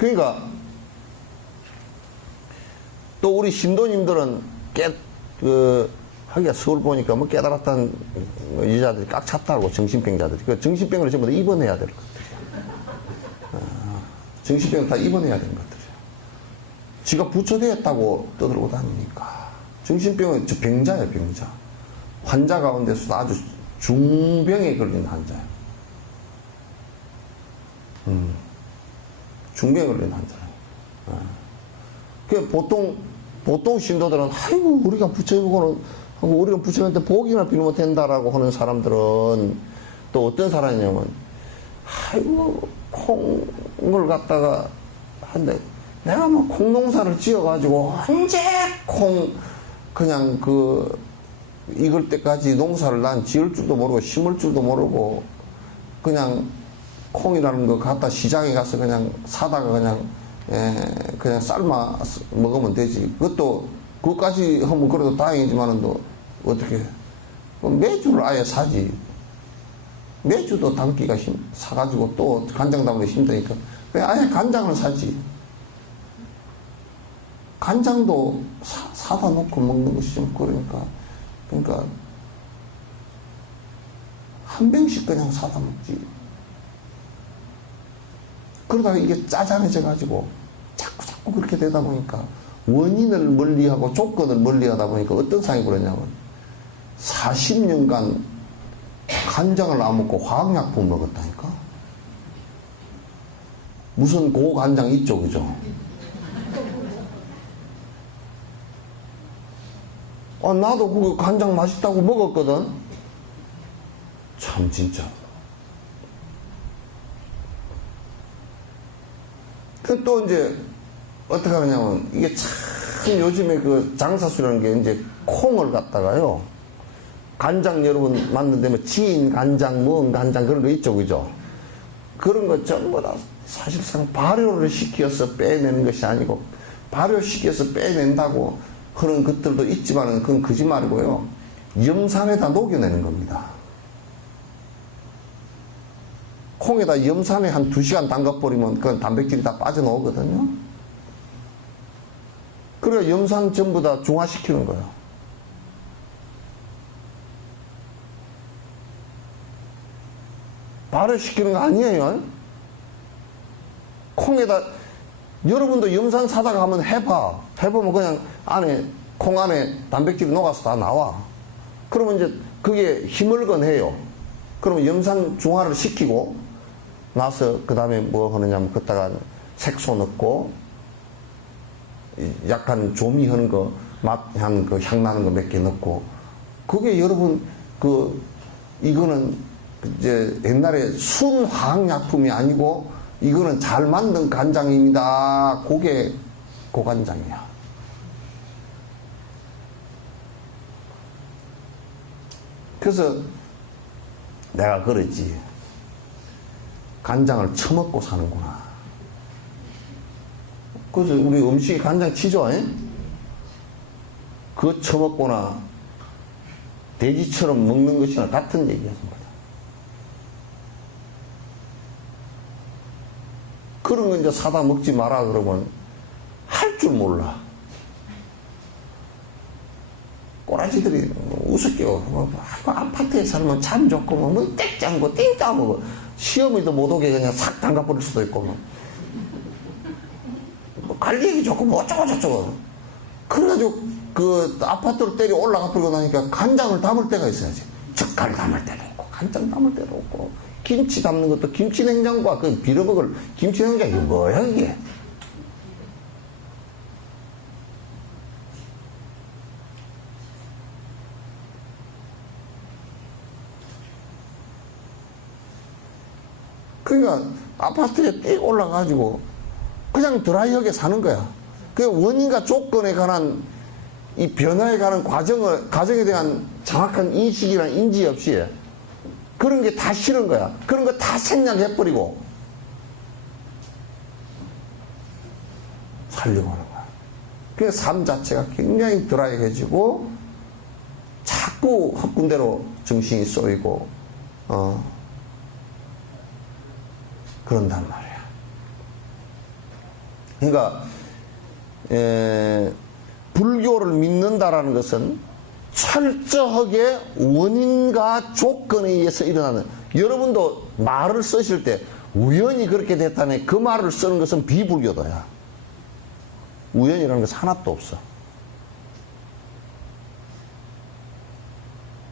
그러니까 또 우리 신도님들은 하기가 서울 보니까 뭐 깨달았다는 여자들이 꽉 찼다고, 정신병자들이. 그 정신병을 전부 다 입원해야 될 것들이야. 정신병을 다 입원해야 되는 것들이야. 지가 부처되었다고 떠들고 다니니까. 정신병은 저 병자예요, 병자. 환자 가운데서도 아주 중병에 걸린 환자예요. 중병에 걸린 환자예요. 그 보통 신도들은, 아이고, 우리가 부처이고는, 우리가 부처한테 복이나 빌면 된다라고 하는 사람들은 또 어떤 사람이냐면, 아이고, 콩을 갖다가 한데, 내가 뭐 콩농사를 지어가지고, 언제 그냥 익을 때까지 농사를 난 지을 줄도 모르고, 심을 줄도 모르고, 그냥 콩이라는 거 갖다 시장에 가서 그냥 사다가 그냥 삶아 먹으면 되지. 그것까지 하면 그래도 다행이지만은 또, 어떻게, 매주를 아예 사지. 매주도 담기가 사가지고 또 간장 담는 게 힘드니까. 그냥 아예 간장을 사지. 간장도 사다 놓고 먹는 것이 좀 그러니까, 한 병씩 그냥 사다 먹지. 그러다가 이게 짜잔해져가지고, 자꾸 그렇게 되다 보니까, 원인을 멀리하고 조건을 멀리하다 보니까 어떤 상황이 그러냐면, 40년간 간장을 안 먹고 화학약품 먹었다니까? 무슨 고간장 있죠, 그죠? 나도 그 간장 맛있다고 먹었거든? 참, 진짜. 또 이제, 어떻게 하냐면, 이게 참 요즘에 그 장사수라는 게 이제 콩을 갖다가요, 간장 여러분 만든 데면 진 간장, 무언 간장 그런 거 있죠, 그죠? 그런 거 전부 다 사실상 발효를 시켜서 빼내는 것이 아니고, 발효시켜서 빼낸다고 그런 것들도 있지만은 그건 거짓말이고요. 염산에다 녹여내는 겁니다. 콩에다 염산에 한 2시간 담가버리면 그건 단백질이 다 빠져나오거든요. 그래야 염산 전부 다 중화시키는 거예요. 발효시키는 거 아니에요. 콩에다, 여러분도 염산 사다가 한번 해보면 그냥 콩 안에 단백질이 녹아서 다 나와. 그러면 이제 그게 힘을건 해요. 그러면 염산 중화를 시키고 나서 그 다음에 뭐 하느냐면 그다가 색소 넣고 약간 조미하는 거, 맛한 그 향 나는 거 몇 개 넣고, 그게 여러분 이거는 이제 옛날에 순화학약품이 아니고 이거는 잘 만든 간장입니다. 그게 고간장이야. 그래서 내가 그랬지. 간장을 처먹고 사는구나. 그래서 우리 음식에 간장 치죠? 그거 처먹거나 돼지처럼 먹는 것이나 같은 얘기였습니다. 그런 거 이제 사다 먹지 마라 그러면 할 줄 몰라. 꼬라지들이 우습게요. 아파트에 살면 참 좋고 뭐 땡짱고 띵따먹어. 시어머니도 못 오게 그냥 싹 담가버릴 수도 있고 뭐 관리하기 좋고 뭐 어쩌고저쩌고. 그래가지고 그 아파트로 때려 올라가 버리고 나니까 간장을 담을 때가 있어야지. 젓갈 담을 때도 있고 간장 담을 때도 있고, 김치 담는 것도 김치냉장고가 그 빌어먹을 김치냉장고. 이게 뭐야 이게. 그러니까 아파트에 띡 올라가지고 그냥 드라이하게 사는 거야. 그 원인과 조건에 관한 이 변화에 관한 과정에 대한 정확한 인식이나 인지 없이 그런 게 다 싫은 거야. 그런 거 다 생략해버리고 살려고 하는 거야. 그래서 삶 자체가 굉장히 드라이해지고 자꾸 헛군대로 정신이 쏘이고 그런단 말이야. 그러니까 불교를 믿는다라는 것은 철저하게 원인과 조건에 의해서 일어나는, 여러분도 말을 쓰실 때 우연히 그렇게 됐다네, 그 말을 쓰는 것은 비불교도야. 우연이라는 것은 하나도 없어.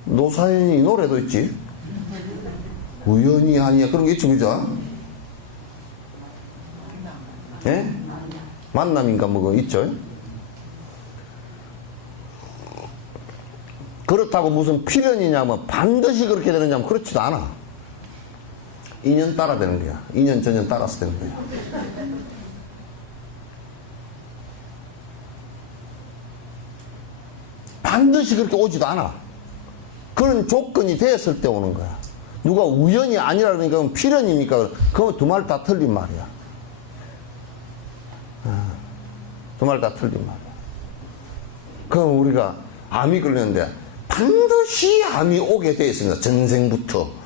노사연이 노래도 있지. 우연이 아니야. 그런 게 있죠, 그죠? 예? 만남인가 뭐가 있죠. 그렇다고 무슨 필연이냐면 반드시 그렇게 되느냐면 그렇지도 않아. 인연 따라 되는 거야. 인연 전연 따라서 되는 거야. 반드시 그렇게 오지도 않아. 그런 조건이 됐을 때 오는 거야. 누가 우연이 아니라 그러니까 필연이니까 그건 두 말 다 틀린 말이야. 두 말 다 틀린 말이야. 그럼 우리가 암이 걸렸는데 반드시 암이 오게 돼 있습니다. 전생부터.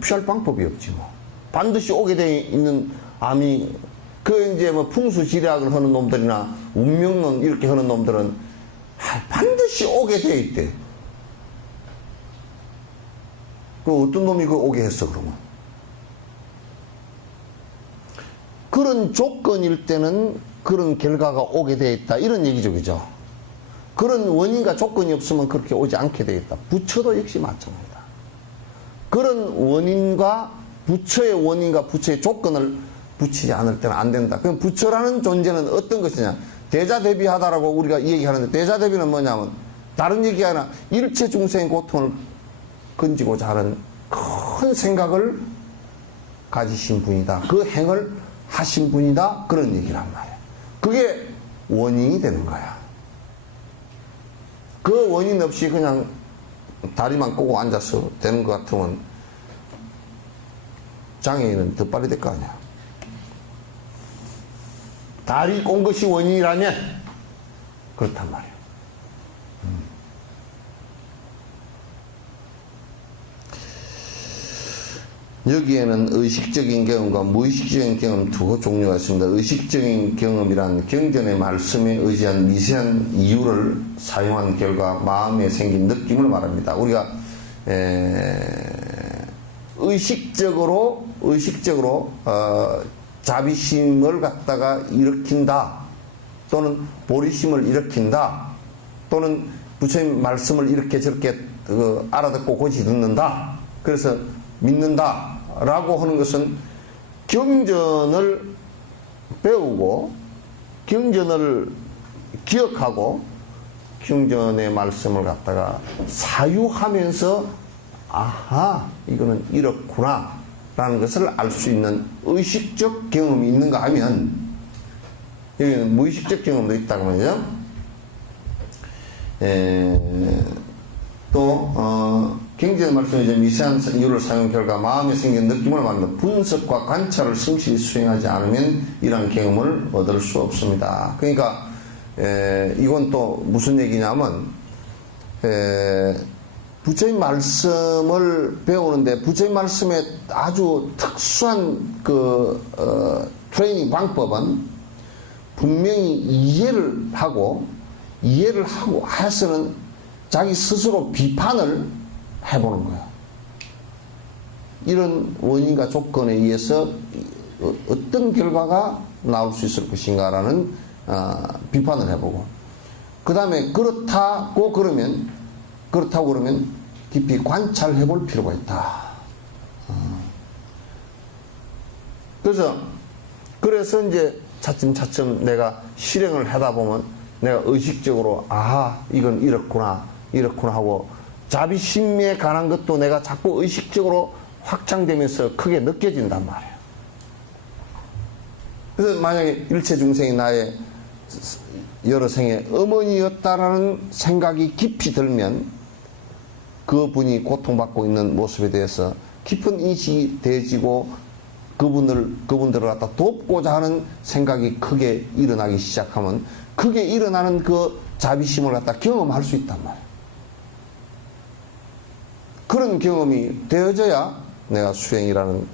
피할 방법이 없지 뭐. 반드시 오게 돼 있는 암이, 그 이제 뭐 풍수지략을 하는 놈들이나 운명론 이렇게 하는 놈들은 반드시 오게 돼 있대. 그 어떤 놈이 그 오게 했어 그러면? 그런 조건일 때는 그런 결과가 오게 돼 있다 이런 얘기죠, 그죠? 그런 원인과 조건이 없으면 그렇게 오지 않게 돼 있다. 부처도 역시 마찬가지다. 그런 원인과 부처의 원인과 부처의 조건을 붙이지 않을 때는 안 된다. 그럼 부처라는 존재는 어떤 것이냐? 대자대비하다라고 우리가 얘기하는데, 대자대비는 뭐냐면 다른 얘기가 아니라 일체 중생의 고통을 건지고자 하는 큰 생각을 가지신 분이다. 그 행을 하신 분이다. 그런 얘기란 말이야. 그게 원인이 되는 거야. 그 원인 없이 그냥 다리만 꼬고 앉아서 되는 것 같으면 장애인은 더 빨리 될 거 아니야. 다리 꼰 것이 원인이라면 그렇단 말이야. 여기에는 의식적인 경험과 무의식적인 경험 두 종류가 있습니다. 의식적인 경험이란 경전의 말씀에 의지한 미세한 이유를 사용한 결과 마음에 생긴 느낌을 말합니다. 우리가 의식적으로 자비심을 갖다가 일으킨다, 또는 보리심을 일으킨다, 또는 부처님 말씀을 이렇게 저렇게 알아듣고 고지 듣는다, 그래서 믿는다 라고 하는 것은 경전을 배우고 경전을 기억하고 경전의 말씀을 갖다가 사유하면서 아하 이거는 이렇구나 라는 것을 알 수 있는 의식적 경험이 있는가 하면, 여기는 무의식적 경험도 있다고 말이죠. 또 경전의 말씀에 이제 미세한 이유를 사용 결과 마음에 생긴 느낌을 말합니다. 분석과 관찰을 성실히 수행하지 않으면 이러한 경험을 얻을 수 없습니다. 그러니까 이건 또 무슨 얘기냐면, 부처님 말씀을 배우는데 부처님 말씀의 아주 특수한 트레이닝 방법은 분명히 이해를 하고 해서는 자기 스스로 비판을 해보는 거야. 이런 원인과 조건에 의해서 어떤 결과가 나올 수 있을 것인가라는 비판을 해보고, 그 다음에 그렇다고 그러면 깊이 관찰해 볼 필요가 있다. 그래서 이제 차츰차츰 내가 실행을 하다 보면 내가 의식적으로 이건 이렇구나 하고, 자비심에 관한 것도 내가 자꾸 의식적으로 확장되면서 크게 느껴진단 말이에요. 그래서 만약에 일체 중생이 나의 여러 생의 어머니였다라는 생각이 깊이 들면 그분이 고통받고 있는 모습에 대해서 깊은 인식이 되어지고 그분들을 갖다 돕고자 하는 생각이 크게 일어나기 시작하면, 크게 일어나는 그 자비심을 갖다 경험할 수 있단 말이에요. 그런 경험이 되어져야 내가 수행이라는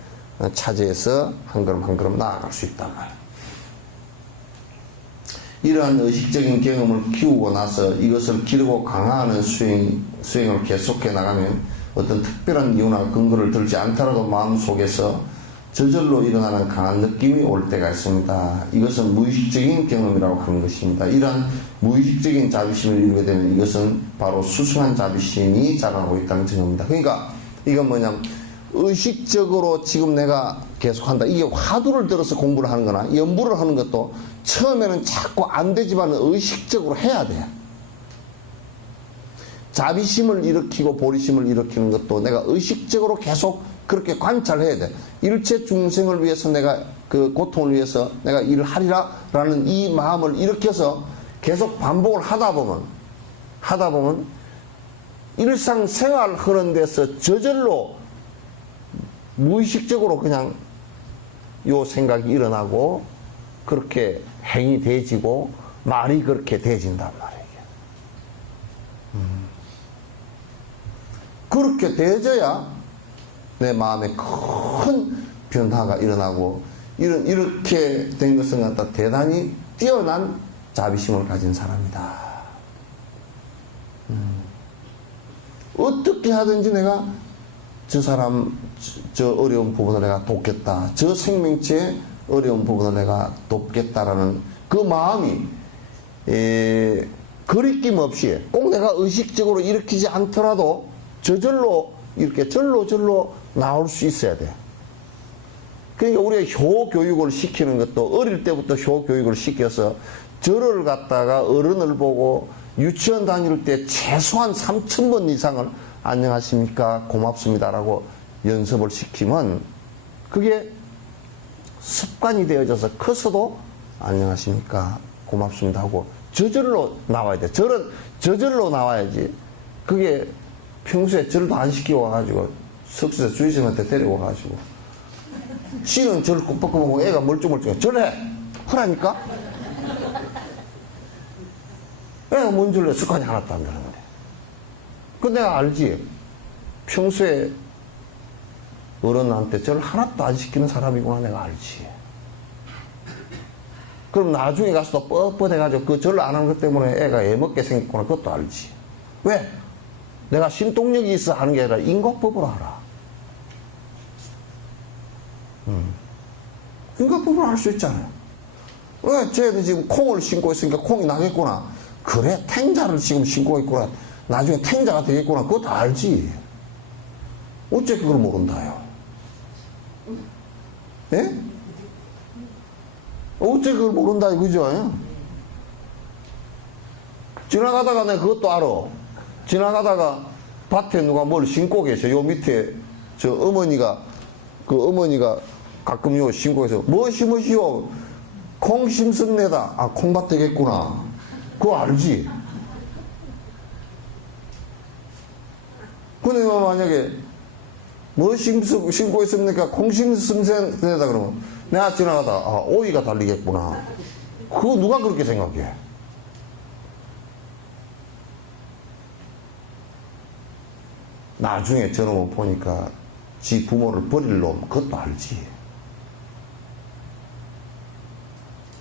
차지해서 한 걸음 한 걸음 나아갈 수 있단 말이에요. 이러한 의식적인 경험을 키우고 나서 이것을 기르고 강화하는 수행을 계속해 나가면 어떤 특별한 이유나 근거를 들지 않더라도 마음속에서 저절로 일어나는 강한 느낌이 올 때가 있습니다. 이것은 무의식적인 경험이라고 하는 것입니다. 이러한 무의식적인 자비심을 이루게 되면 이것은 바로 수승한 자비심이 자라고 있다는 증거입니다. 그러니까 이건 뭐냐면 의식적으로 지금 내가 계속한다. 이게 화두를 들어서 공부를 하는 거나 연부를 하는 것도 처음에는 자꾸 안 되지만 의식적으로 해야 돼. 자비심을 일으키고 보리심을 일으키는 것도 내가 의식적으로 계속 그렇게 관찰해야 돼. 일체 중생을 위해서 내가 그 고통을 위해서 내가 일을 하리라 라는 이 마음을 일으켜서 계속 반복을 하다 보면 일상생활 하는 데서 저절로 무의식적으로 그냥 요 생각이 일어나고 그렇게 행이 되지고 말이 그렇게 되진단 말이에요. 그렇게 되어져야 내 마음에 큰 변화가 일어나고 이렇게 된 것은 갖다 대단히 뛰어난 자비심을 가진 사람이다. 어떻게 하든지 내가 저 사람 저 어려운 부분을 내가 돕겠다. 저 생명체의 어려운 부분을 내가 돕겠다라는 그 마음이 거리낌 없이 꼭 내가 의식적으로 일으키지 않더라도 저절로 이렇게 절로 나올 수 있어야 돼. 그러니까 우리가 효교육을 시키는 것도 어릴 때부터 효교육을 시켜서 저를 갖다가 어른을 보고 유치원 다닐 때 최소한 3,000번 이상을 안녕하십니까 고맙습니다라고 연습을 시키면 그게 습관이 되어져서 커서도 안녕하십니까 고맙습니다 하고 저절로 나와야 돼. 절은 저절로 나와야지. 그게 평소에 절도 안 시키고 와가지고 석수에서 주의스님한테 데리고 와가지고 씨는 절을 꾹뻑꾹 애가 멀쩡멀쩡해. 절해! 하라니까? 애가 뭔 절래? 습관이 하나도 안 되는데. 그 내가 알지. 평소에 어른한테 절을 하나도 안 시키는 사람이구나 내가 알지. 그럼 나중에 가서도 뻣뻣해가지고 그 절을 안 하는 것 때문에 애가 애먹게 생겼구나 그것도 알지. 왜? 내가 신동력이 있어 하는 게 아니라 인과법으로 하라. 인과법으로 할 수 있잖아요. 왜? 쟤는 지금 콩을 신고 있으니까 콩이 나겠구나. 그래 탱자를 지금 신고 있구나. 나중에 탱자가 되겠구나. 그것도 알지. 어째 그걸 모른다요? 예? 어째 그걸 모른다 이거죠? 지나가다가 내가 그것도 알아. 지나가다가 밭에 누가 뭘 심고 계셔. 요 밑에 저 어머니가 가끔 요 심고 계셔. 뭐 심으시오? 콩 심습니다. 아 콩밭 되겠구나. 그거 알지? 근데 만약에 뭐 심고 있습니까? 콩 심습니다 그러면 내가 지나가다 아 오이가 달리겠구나. 그거 누가 그렇게 생각해? 나중에 저놈을 보니까 지 부모를 버릴 놈 그것도 알지.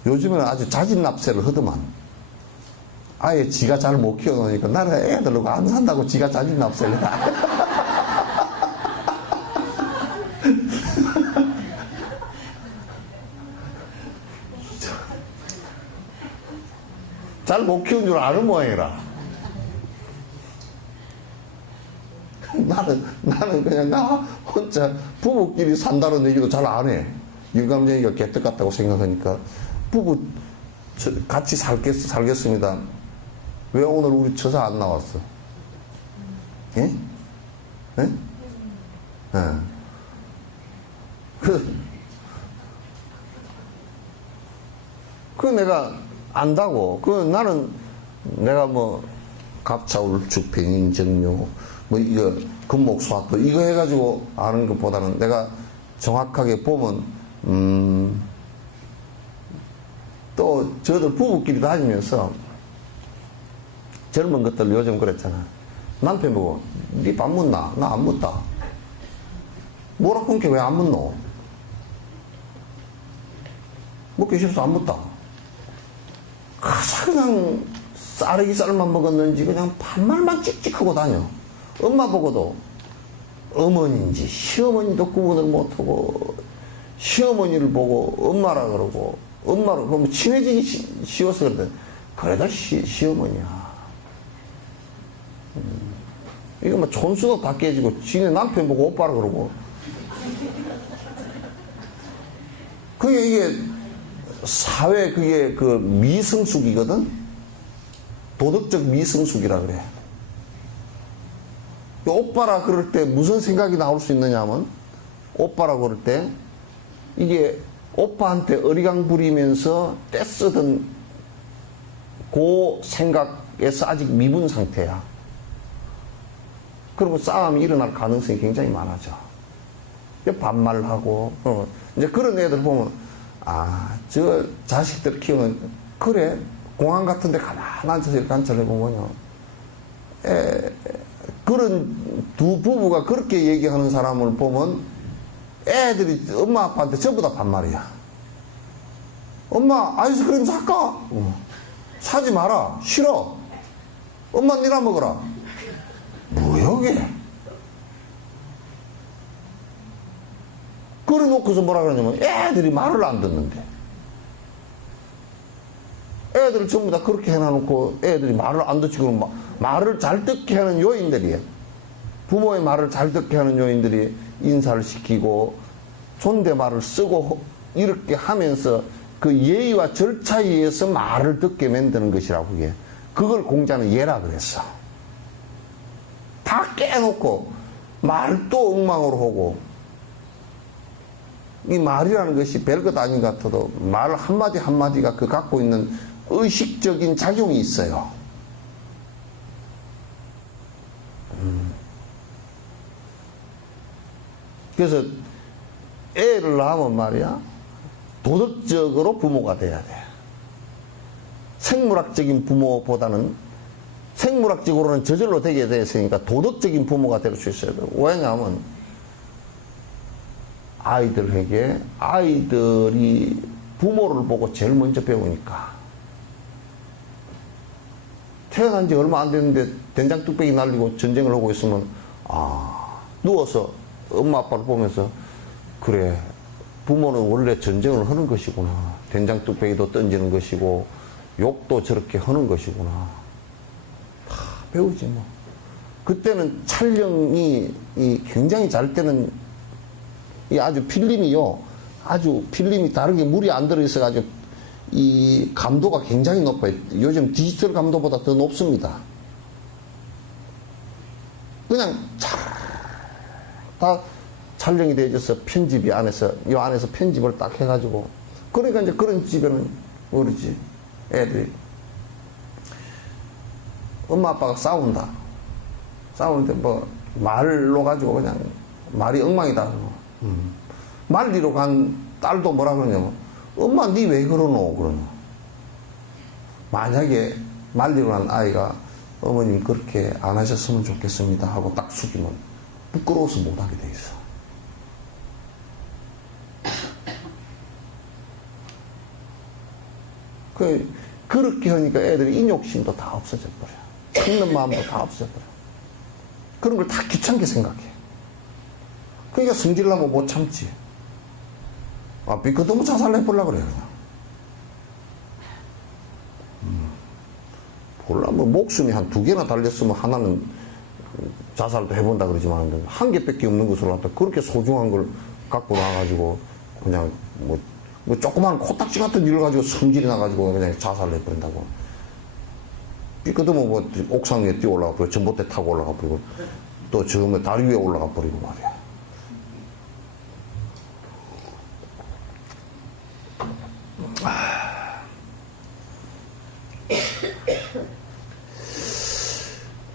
요즘에는 아주 자진납세를 하더만. 아예 지가 잘 못 키워놓으니까 나는 애들하고 안 산다고 지가 자진납세를 해. 잘 못 키운 줄 아는 모양이라. 나는 그냥 나 혼자 부부끼리 산다는 얘기도 잘 안 해. 일감쟁이가 개떡 같다고 생각하니까 부부 같이 살겠습니다. 왜 오늘 우리 처자 안 나왔어? 예? 예? 예. 그 내가 안다고. 나는 내가 뭐 갑차울축 병인정료 뭐 이거 금목수화도 이거 해가지고 아는 것보다는 내가 정확하게 보면 또 저들 부부끼리 다니면서 젊은 것들 요즘 그랬잖아. 남편 보고 니 밥 묻나? 나 안 묻다. 뭐라 끊게 왜 안 묻노? 먹기 싫어서 안 먹다. 그냥 쌀이 쌀만 먹었는지 그냥 반말만 찍찍하고 다녀. 엄마 보고도 어머니인지 시어머니도 구분을 못하고 시어머니를 보고 엄마라 그러고 엄마로 보면 친해지기 쉬워서 그러더니 그래도 시어머니야. 이거 뭐 촌수도 다 깨지고 지네 남편 보고 오빠라 그러고 그게 이게 사회 그게 그 미성숙이거든. 도덕적 미성숙이라 그래. 오빠라 그럴 때 무슨 생각이 나올 수 있느냐 하면 오빠라 그럴 때 이게 오빠한테 어리광 부리면서 떼쓰던 그 생각에서 아직 미분 상태야. 그리고 싸움이 일어날 가능성이 굉장히 많아져. 반말하고 이제 그런 애들 보면 저 자식들 키우는 그래 공항 같은 데 가만히 앉아서 이렇게 관찰해보면요. 그런 두 부부가 그렇게 얘기하는 사람을 보면 애들이 엄마 아빠한테 전부 다 반말이야. 엄마 아이스크림 살까? 사지 마라. 싫어. 엄마 니나 먹어라. 뭐야 이게? 그래 놓고서 뭐라 그러냐면 애들이 말을 안 듣는데. 애들을 전부 다 그렇게 해놔놓고 애들이 말을 안 듣지. 그러면 말을 잘 듣게 하는 요인들이에요. 부모의 말을 잘 듣게 하는 요인들이 인사를 시키고 존댓말을 쓰고 이렇게 하면서 그 예의와 절차에 의해서 말을 듣게 만드는 것이라고 그게. 그걸 공자는 예라 그랬어. 다 깨놓고 말을 또 엉망으로 하고 이 말이라는 것이 별것 아닌 것 같아도 말 한마디 한마디가 그 갖고 있는 의식적인 작용이 있어요. 그래서 애를 낳으면 말이야 도덕적으로 부모가 돼야 돼. 생물학적인 부모보다는 생물학적으로는 저절로 되게 됐으니까 도덕적인 부모가 될 수 있어야 돼. 왜냐하면 아이들에게 아이들이 부모를 보고 제일 먼저 배우니까. 태어난 지 얼마 안 됐는데 된장뚝배기 날리고 전쟁을 하고 있으면 누워서 엄마 아빠를 보면서 그래 부모는 원래 전쟁을 하는 것이구나. 된장뚝배기도 던지는 것이고 욕도 저렇게 하는 것이구나. 다 배우지 뭐. 그때는 촬영이 굉장히 잘 때는 아주 필름이요. 아주 필름이 다르게 물이 안 들어있어가지고 이 감도가 굉장히 높아요. 요즘 디지털 감도보다 더 높습니다. 그냥 다 촬영이 되어져서 편집이 안에서 이 안에서 편집을 딱 해가지고 그러니까 이제 그런 집에는 모르지 애들이 엄마 아빠가 싸우는데 뭐 말로 가지고 그냥 말이 엉망이다. 말리러 간 딸도 뭐라 그러냐면 엄마 니 왜 그러노 그러노. 만약에 말리러 간 아이가 어머님 그렇게 안 하셨으면 좋겠습니다 하고 딱 숙이면 부끄러워서 못하게 돼 있어. 그렇게 하니까 애들이 인욕심도 다 없어져 버려. 참는 마음도 다 없어져 버려. 그런 걸 다 귀찮게 생각해. 그러니까 성질나면 못 참지. 삐끗하면 자살해보려고 그래, 그냥. 몰라, 뭐, 목숨이 한 2개나 달렸으면 하나는 자살도 해본다 그러지만, 한 개밖에 없는 것으로 갖다 그렇게 소중한 걸 갖고 나와가지고, 그냥, 뭐 조그만 코딱지 같은 일을 가지고 성질이 나가지고 그냥 자살해버린다고. 삐끗하면 뭐, 옥상 위에 뛰어 올라가 버리고, 전봇대 타고 올라가 버리고, 또 저거 다리 위에 올라가 버리고 말이야.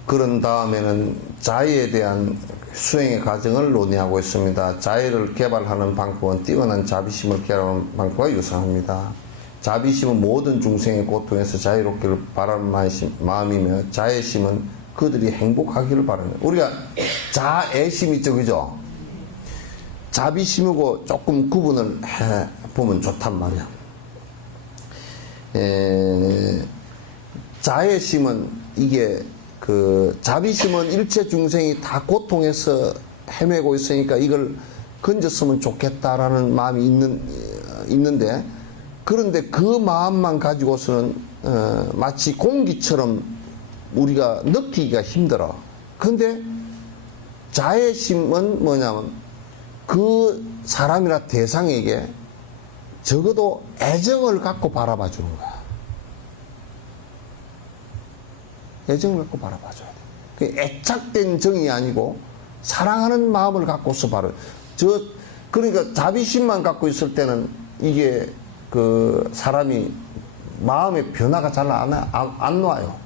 그런 다음에는 자의에 대한 수행의 과정을 논의하고 있습니다. 자의를 개발하는 방법은 뛰어난 자비심을 개발하는 방법과 유사합니다. 자비심은 모든 중생의 고통에서 자유롭기를 바라는 마음이며 자애심은 그들이 행복하기를 바랍니다. 우리가 자애심 있죠, 그죠? 자비심하고 조금 구분을 해보면 좋단 말이야. 자애심은 이게 그 자비심은 일체 중생이 다 고통에서 헤매고 있으니까 이걸 건졌으면 좋겠다라는 마음이 있는데, 그런데 그 마음만 가지고서는 마치 공기처럼 우리가 느끼기가 힘들어. 근데 자애심은 뭐냐면 그 사람이나 대상에게 적어도 애정을 갖고 바라봐 주는 거야. 애정을 갖고 바라봐 줘야 돼. 그 애착된 정이 아니고 사랑하는 마음을 갖고서 그러니까 자비심만 갖고 있을 때는 이게 그 사람이 마음의 변화가 잘 안 놔요.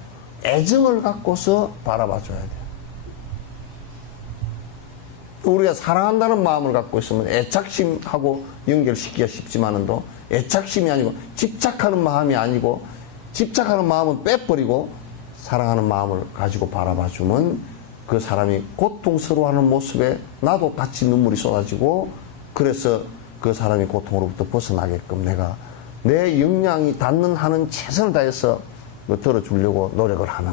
애정을 갖고서 바라봐 줘야 돼. 우리가 사랑한다는 마음을 갖고 있으면 애착심하고 연결시키기가 쉽지만은도 애착심이 아니고 집착하는 마음이 아니고 집착하는 마음은 빼버리고 사랑하는 마음을 가지고 바라봐주면 그 사람이 고통스러워하는 모습에 나도 같이 눈물이 쏟아지고, 그래서 그 사람이 고통으로부터 벗어나게끔 내가 내 역량이 닿는 한은 최선을 다해서 들어주려고 노력을 하는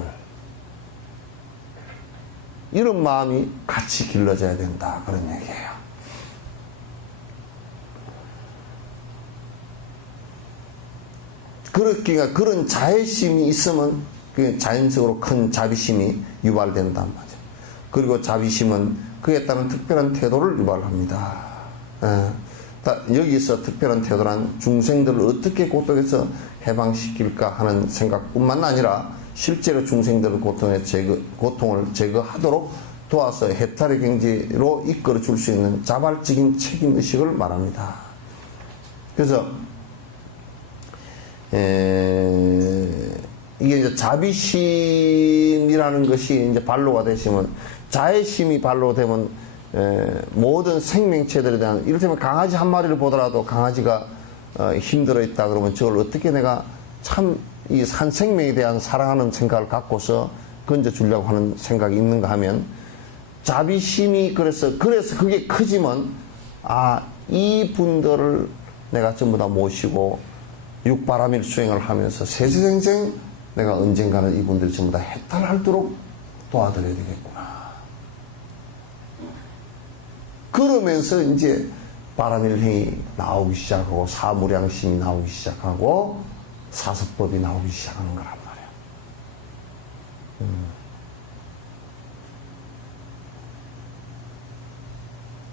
이런 마음이 같이 길러져야 된다, 그런 얘기예요. 그런 자애심이 있으면 자연적으로 큰 자비심이 유발된단 말이죠. 그리고 자비심은 그에 따른 특별한 태도를 유발합니다. 여기서 특별한 태도란 중생들을 어떻게 고통에서 해방시킬까 하는 생각뿐만 아니라 실제로 중생들의 고통을 제거하도록 도와서 해탈의 경지로 이끌어 줄 수 있는 자발적인 책임의식을 말합니다. 그래서 이게 이제 자비심이라는 것이 이제 발로가 되시면, 자애심이 발로 되면 모든 생명체들에 대한, 이를테면 강아지 한 마리를 보더라도 강아지가 힘들어 있다 그러면 저걸 어떻게 내가 참 이 산 생명에 대한 사랑하는 생각을 갖고서 건져주려고 하는 생각이 있는가 하면, 자비심이 그래서 그게 크지만, 이 분들을 내가 전부 다 모시고 육바라밀 수행을 하면서 세세생생 내가 언젠가는 이분들 전부 다 해탈하도록 도와드려야 되겠구나. 그러면서 이제 바라밀행이 나오기 시작하고 사무량심이 나오기 시작하고 사서법이 나오기 시작하는 거란 말이야.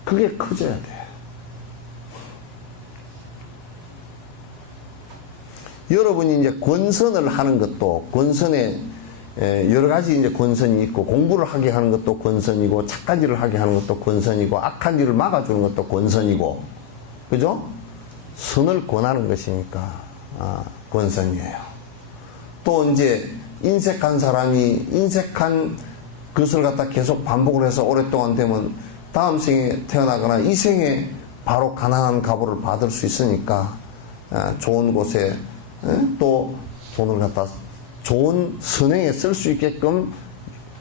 그게 커져야 돼. 여러분이 이제 권선을 하는 것도, 권선에 여러 가지 이제 권선이 있고, 공부를 하게 하는 것도 권선이고, 착한 일을 하게 하는 것도 권선이고, 악한 일을 막아주는 것도 권선이고, 그죠? 선을 권하는 것이니까 권선이에요. 또 이제 인색한 사람이 인색한 것을 갖다 계속 반복을 해서 오랫동안 되면 다음 생에 태어나거나 이 생에 바로 가난한 가보를 받을 수 있으니까 좋은 곳에 또 돈을 갖다 좋은 선행에 쓸 수 있게끔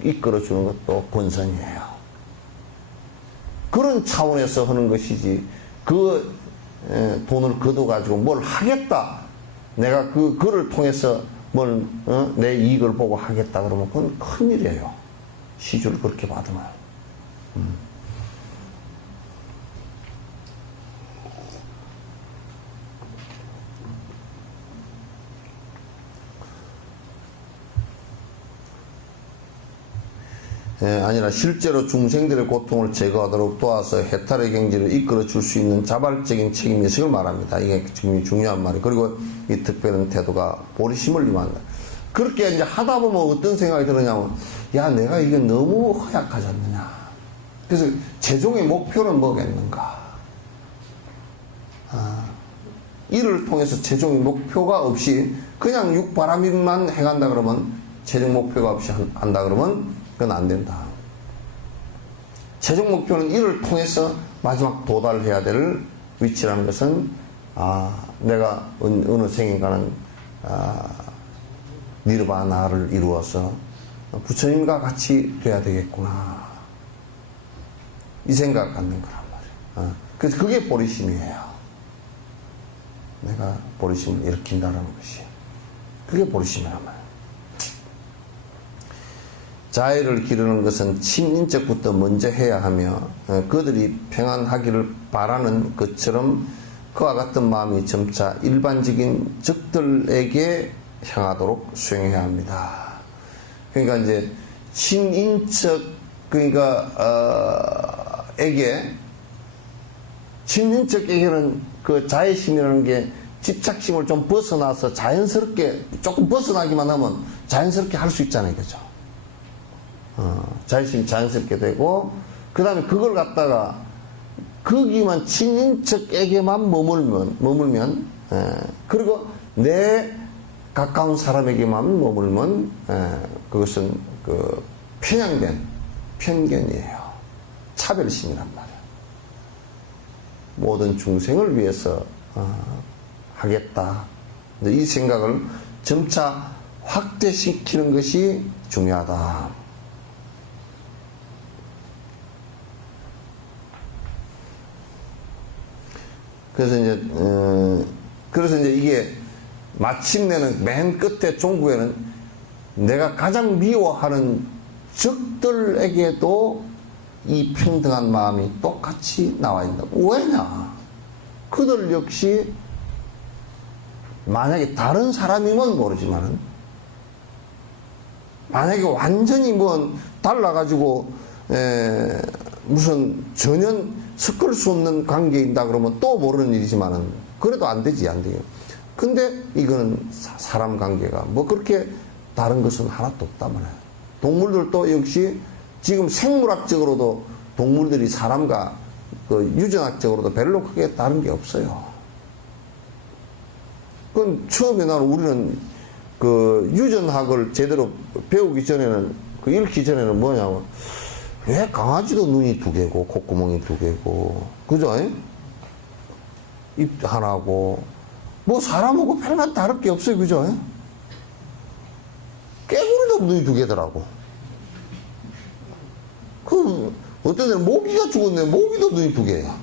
이끌어주는 것도 권선이에요. 그런 차원에서 하는 것이지, 그 돈을 거둬가지고 뭘 하겠다, 내가 그를 통해서 뭘 내 이익을 보고 하겠다 그러면 그건 큰일이에요. 시주를 그렇게 받으면. 아니라 실제로 중생들의 고통을 제거하도록 도와서 해탈의 경지를 이끌어 줄 수 있는 자발적인 책임의식을 말합니다. 이게 지금 중요한 말이에요. 그리고 이 특별한 태도가 보리심을 임한다. 그렇게 이제 하다 보면 어떤 생각이 들었냐면, 야, 내가 이게 너무 허약하지 않느냐. 그래서 최종의 목표는 뭐겠는가. 이를 통해서 최종의 목표가 없이 그냥 육바라밀만 행한다 그러면, 최종 목표가 없이 한다 그러면 그건 안 된다. 최종 목표는 이를 통해서 마지막 도달해야 될 위치라는 것은, 내가 어느 생인가는 니르바나를 이루어서 부처님과 같이 돼야 되겠구나, 이 생각 갖는 거란 말이에요. 그래서 그게 보리심이에요. 내가 보리심을 일으킨다는 것이. 그게 보리심이란 말이에요. 자애를 기르는 것은 친인척부터 먼저 해야 하며 그들이 평안하기를 바라는 것처럼 그와 같은 마음이 점차 일반적인 적들에게 향하도록 수행해야 합니다. 그러니까 이제 친인척 그러니까 친인척에게는 그 자애심이라는 게 집착심을 좀 벗어나서 자연스럽게 조금 벗어나기만 하면 자연스럽게 할 수 있잖아요, 그죠? 자존심이 자연스럽게 되고, 그 다음에 그걸 갖다가 거기만 친인척에게만 머물면, 그리고 내 가까운 사람에게만 머물면, 그것은 그 편향된 편견이에요. 차별심이란 말이에요. 모든 중생을 위해서 하겠다. 이 생각을 점차 확대시키는 것이 중요하다. 그래서 이제 이게 마침내는 맨 끝에 종구에는 내가 가장 미워하는 적들에게도 이 평등한 마음이 똑같이 나와 있다. 왜냐? 그들 역시 만약에 다른 사람이면 모르지만은 만약에 완전히 달라가지고 무슨 전혀 섞을 수 없는 관계인다 그러면 또 모르는 일이지만은 그래도 안 되지, 안 돼요. 근데 이거는 사람 관계가 그렇게 다른 것은 하나도 없단 말이에요. 동물들도 역시 지금 생물학적으로도 동물들이 사람과 그 유전학적으로도 별로 크게 다른 게 없어요. 그건 처음에 우리는 그 유전학을 제대로 배우기 전에는, 읽기 전에는 뭐냐면, 왜 강아지도 눈이 두 개고, 콧구멍이 두 개고, 그죠? 입 하나고, 사람하고 별반 다를 게 없어요, 그죠? 깨구리도 눈이 두 개더라고. 어떤 데는 모기가 죽었네, 모기도 눈이 두 개야.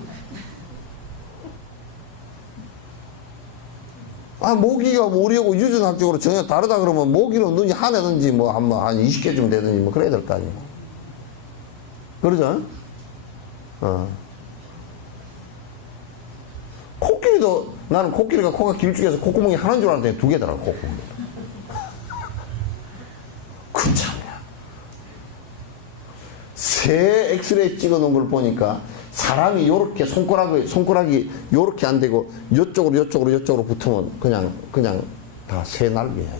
모기가 우리하고 유전학적으로 전혀 다르다 그러면 모기는 눈이 하나든지 한 20개쯤 되든지 그래야 될 거 아니에요. 그러죠? 코끼리도, 나는 코끼리가 코가 길쭉해서 콧구멍이 하나인 줄 알았더니 두 개더라고, 콧구멍이. 그 참이야. 새 엑스레이 찍어 놓은 걸 보니까 사람이 요렇게 손가락이 요렇게 안 되고 요쪽으로 붙으면 그냥 다 새 날개야, 이게.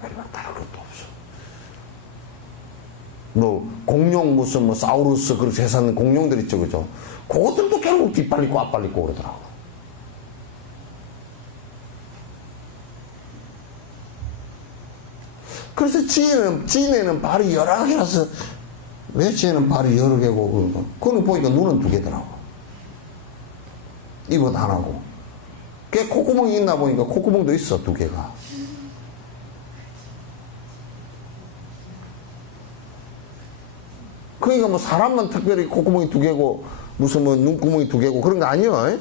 별반 다를 것도 없어. 공룡 사우루스, 그런 세상 공룡들 있죠, 그죠? 그것들도 결국 뒷발 있고 앞발 있고 그러더라고. 그래서 지네는 발이 여러 개라서, 왜 지네는 발이 여러 개고, 그건 보니까 눈은 두 개더라고. 입은 하나고. 걔 콧구멍이 있나 보니까 콧구멍도 있어, 두 개가. 그러니까 사람만 특별히 콧구멍이 두 개고, 무슨 눈구멍이 두 개고, 그런 거 아니에요.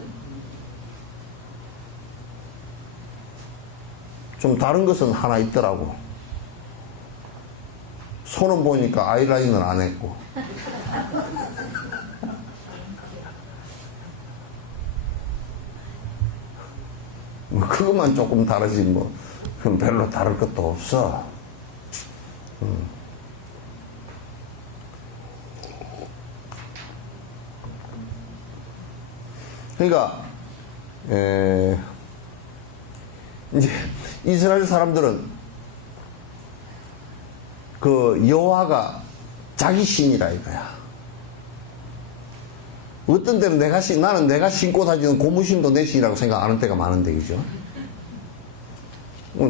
좀 다른 것은 하나 있더라고. 손은 보니까 아이라인은 안 했고. 그것만 조금 다르지, 그럼 별로 다를 것도 없어. 그러니까, 이제, 이스라엘 사람들은 그 여호와가 자기 신이라 이거야. 어떤 때는 나는 내가 신고 다니는 고무신도 내 신이라고 생각하는 때가 많은데, 그죠?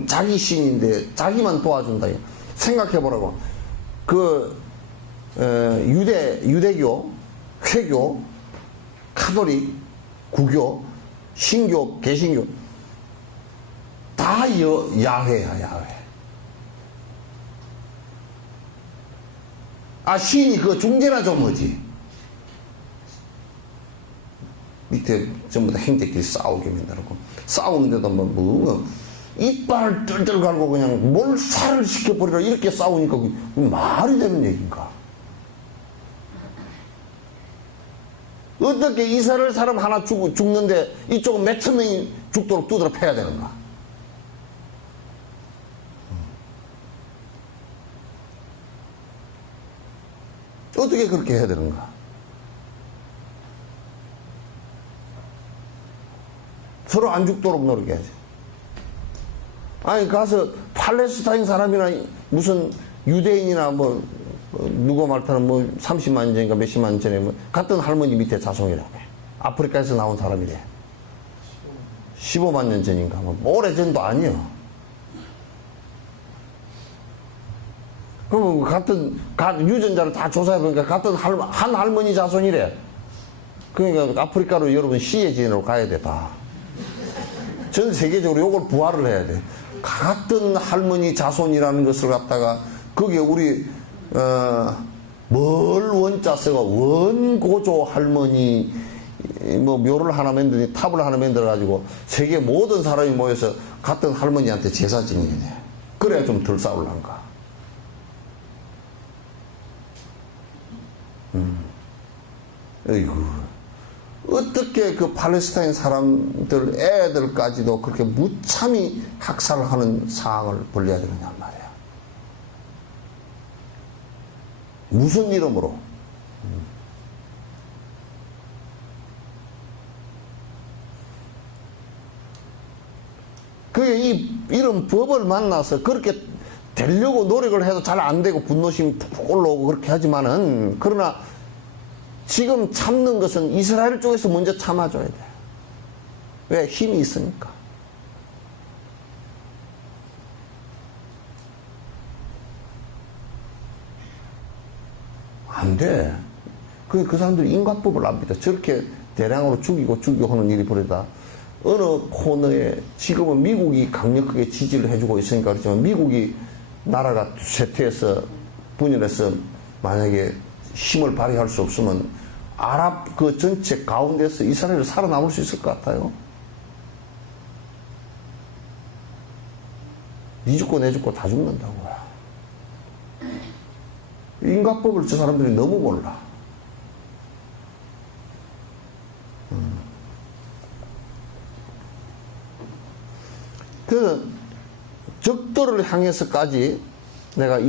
자기 신인데 자기만 도와준다. 생각해보라고. 유대교, 회교, 카톨릭, 구교, 신교, 개신교 다 야훼야, 야훼. 신이 그 중재나 좀 하지. 밑에 전부 다 형제끼리 싸우게 만들고, 싸우는데도 뭐 이빨을 뜰뜰 갈고 그냥 몰살을 시켜버리라 이렇게 싸우니까 말이 되는 얘기인가? 어떻게 이스라엘 사람 하나 죽는데 이쪽은 몇천 명이 죽도록 두드러 패야 되는가? 어떻게 그렇게 해야 되는가? 서로 안 죽도록 노력해야지. 아니, 가서 팔레스타인 사람이나 무슨 유대인이나 뭐, 누가 말타는 뭐 30만 년 전인가 몇십만 년 전에 뭐 같은 할머니 밑에 자손이라고 해. 아프리카에서 나온 사람이래. 15만 년 전인가. 뭐 오래전도 아니요. 그럼 같은 유전자를 다 조사해보니까 같은 한 할머니 자손이래. 그러니까 아프리카로 여러분 시해진으로 가야 돼, 다. 전 세계적으로 요걸 부활을 해야 돼. 같은 할머니 자손이라는 것을 갖다가 거기에 우리 뭘 원자 써가 원고조 할머니 뭐 묘를 하나 만드니 탑을 하나 만들어 가지고 세계 모든 사람이 모여서 같은 할머니한테 제사 지내야 돼. 그래야 좀 덜 싸울란가. 어이구, 어떻게 그 팔레스타인 사람들 애들까지도 그렇게 무참히 학살하는 상황을 벌려야 되느냐 말이야. 무슨 이름으로? 그게 이런 법을 만나서 그렇게 되려고 노력을 해도 잘 안 되고 분노심이 푹 올라오고 그렇게 하지만은, 그러나 지금 참는 것은 이스라엘 쪽에서 먼저 참아줘야 돼. 왜? 힘이 있으니까. 안 돼. 그 사람들이 인과법을 안 믿어. 저렇게 대량으로 죽이고 하는 일이 벌어다. 어느 코너에 지금은 미국이 강력하게 지지를 해주고 있으니까 그렇지만, 미국이 나라가 쇠퇴해서 분열해서 만약에 힘을 발휘할 수 없으면 아랍 그 전체 가운데서 이스라엘을 살아남을 수 있을 것 같아요. 니 죽고 내 죽고 다 죽는다고요. 인과법을 저 사람들이 너무 몰라. 그 적도를 향해서까지 내가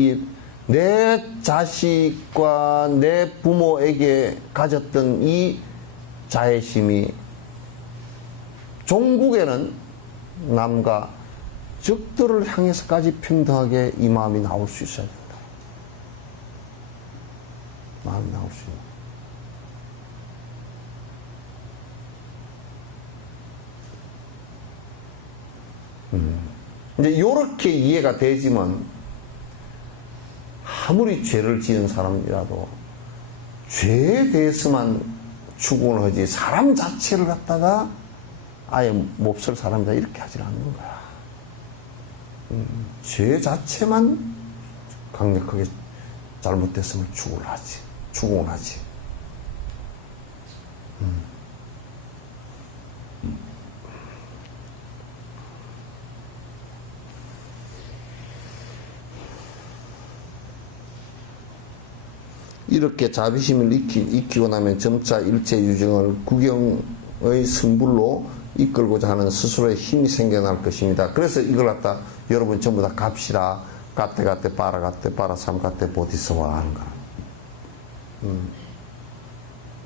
내 자식과 내 부모에게 가졌던 이 자애심이 종국에는 남과 적도를 향해서까지 평등하게 이 마음이 나올 수 있어야 된다. 마음이 나올 수 있는. 이제 요렇게 이해가 되지만, 아무리 죄를 지은 사람이라도 죄에 대해서만 추궁을 하지 사람 자체를 갖다가 아예 몹쓸 사람이다 이렇게 하지 않는 거야. 죄 자체만 강력하게 잘못됐으면 추궁을 하지. 이렇게 자비심을 익히고 나면 점차 일체 유정을 구경의 성불로 이끌고자 하는 스스로의 힘이 생겨날 것입니다. 그래서 이걸 갖다 여러분 전부 다 갑시다. 가테 빠라 삼가테 보디스와 하는 거야.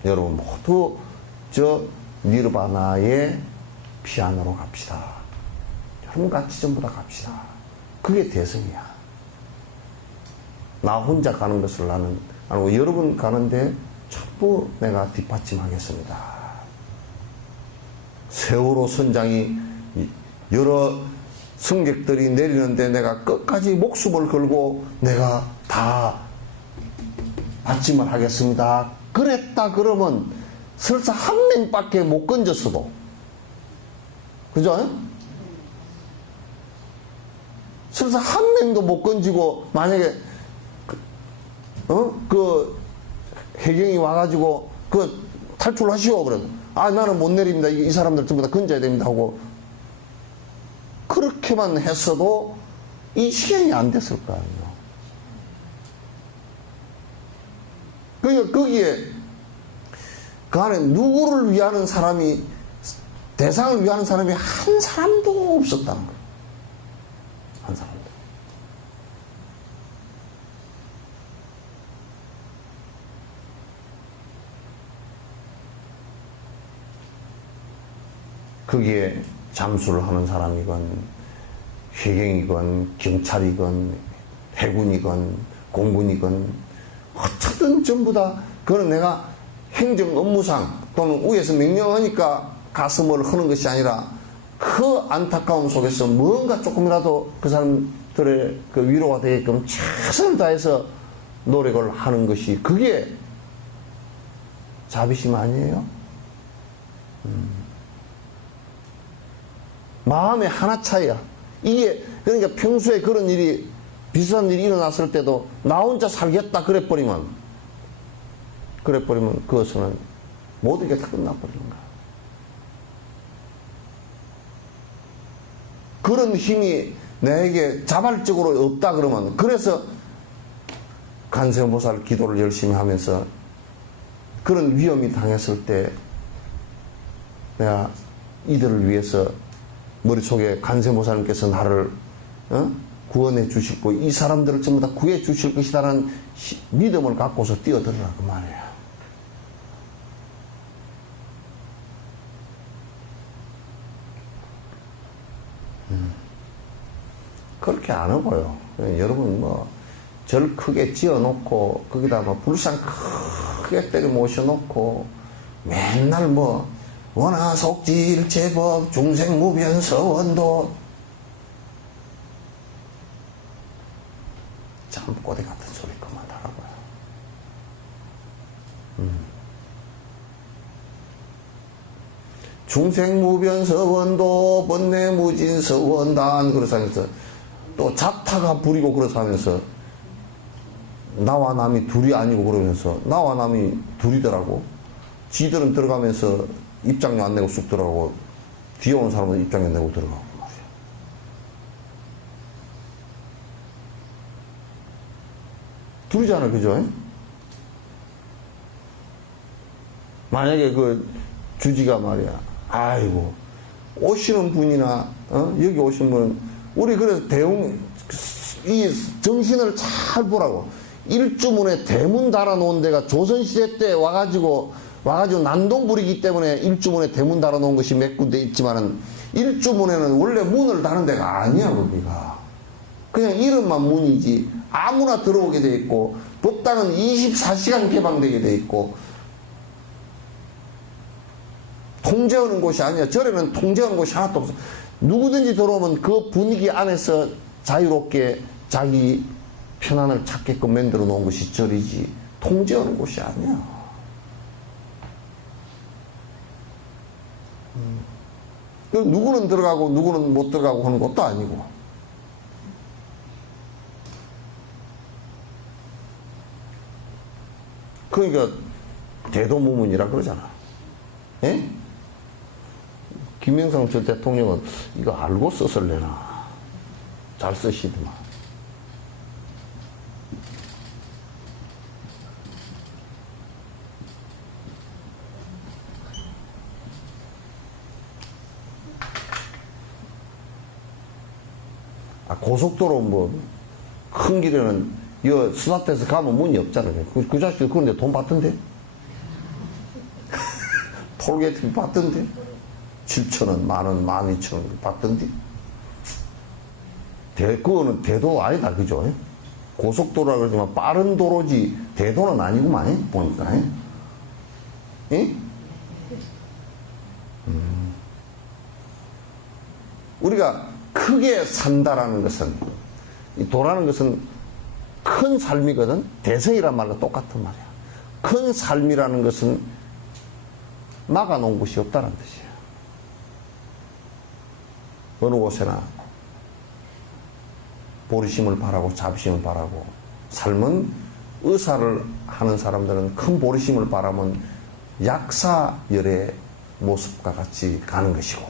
여러분 모두 저 니르바나의 피아노로 갑시다. 여러분 같이 전부 다 갑시다. 그게 대성이야. 나 혼자 가는 것을 나는 아니고 여러분 가는데 전부 내가 뒷받침하겠습니다. 세월호 선장이 여러 승객들이 내리는데 내가 끝까지 목숨을 걸고 내가 다 받침을 하겠습니다. 그랬다 그러면 설사 한 명밖에 못 건졌어도, 그죠? 설사 한 명도 못 건지고 만약에 그 해경이 와가지고 탈출하시오 그래도 아, 나는 못 내립니다. 이 사람들 전부 다 건져야 됩니다 하고 그렇게만 했어도 이 실행이 안 됐을 거 아니에요. 그러니까 거기에 그 안에 누구를 위하는 사람이, 대상을 위하는 사람이 한 사람도 없었다는 거예요. 한 사람도. 거기에 잠수를 하는 사람이건 회경이건 경찰이건 해군이건 공군이건 어쨌든 전부 다 그거는 내가 행정 업무상 또는 위에서 명령하니까 가슴을 하는 것이 아니라 그 안타까움 속에서 뭔가 조금이라도 그 사람들의 그 위로가 되게끔 최선을 다해서 노력을 하는 것이 그게 자비심 아니에요? 마음의 하나 차이야. 이게 그러니까 평소에 그런 일이 비슷한 일이 일어났을 때도 나 혼자 살겠다 그래버리면 그것은 모든 게 다 끝나버리는 거야. 그런 힘이 내게 자발적으로 없다 그러면, 그래서 간세음보살 기도를 열심히 하면서 그런 위험이 당했을 때 내가 이들을 위해서 머릿속에 간세음보살님께서 나를 구원해 주실 거, 이 사람들을 전부 다 구해 주실 것이다라는 믿음을 갖고서 뛰어들으라 그 말이에요. 그렇게 안 하고요. 여러분 절 크게 지어놓고 거기다 불상 크게 때려 모셔놓고 맨날 원하 속질 제법 중생무변서 원도 참 꼬대 같은 소리 그만하라고요. 중생무변서 원도 번뇌무진서 원단 그래서 하면서 또 자타가 부리고 그래서 하면서 나와 남이 둘이 아니고 그러면서 나와 남이 둘이더라고. 지들은 들어가면서 입장료 안 내고 쑥 들어가고 뒤에 오는 사람은 입장료 내고 들어가고 말이야. 둘이잖아, 그죠? 만약에 그 주지가 말이야, 아이고 오시는 분이나 여기 오신 분 우리 그래서 이 정신을 잘 보라고. 일주문에 대문 달아놓은 데가 조선시대 때 와가지고 난동 부리기 때문에 일주문에 대문 달아놓은 것이 몇 군데 있지만은 일주문에는 원래 문을 다는 데가 아니야. 거기가 그냥 이름만 문이지 아무나 들어오게 돼 있고 법당은 24시간 개방되게 돼 있고 통제하는 곳이 아니야. 절에는 통제하는 곳이 하나도 없어. 누구든지 들어오면 그 분위기 안에서 자유롭게 자기 편안을 찾게끔 만들어 놓은 것이 절이지 통제하는 곳이 아니야. 누구는 들어가고 누구는 못 들어가고 하는 것도 아니고. 그러니까 대도무문이라 그러잖아. 예? 김영삼 전 대통령은 이거 알고 썼을래나. 잘 쓰시더만. 고속도로 큰 길에는 수납돼서 가면 문이 없잖아요. 그 자식들 그런데 돈 받던데? 톨게이트 받던데? 7,000원, 만원, 12,000원 받던데? 그거는 대도 아니다, 그죠? 고속도로라 그러지만 빠른 도로지 대도는 아니구만, 보니까. 예? 우리가 크게 산다라는 것은, 이 도라는 것은 큰 삶이거든. 대성이란 말과 똑같은 말이야. 큰 삶이라는 것은 막아놓은 곳이 없다는 뜻이야. 어느 곳에나 보리심을 바라고 자비심을 바라고, 삶은 의사를 하는 사람들은 큰 보리심을 바라면 약사열에 모습과 같이 가는 것이고,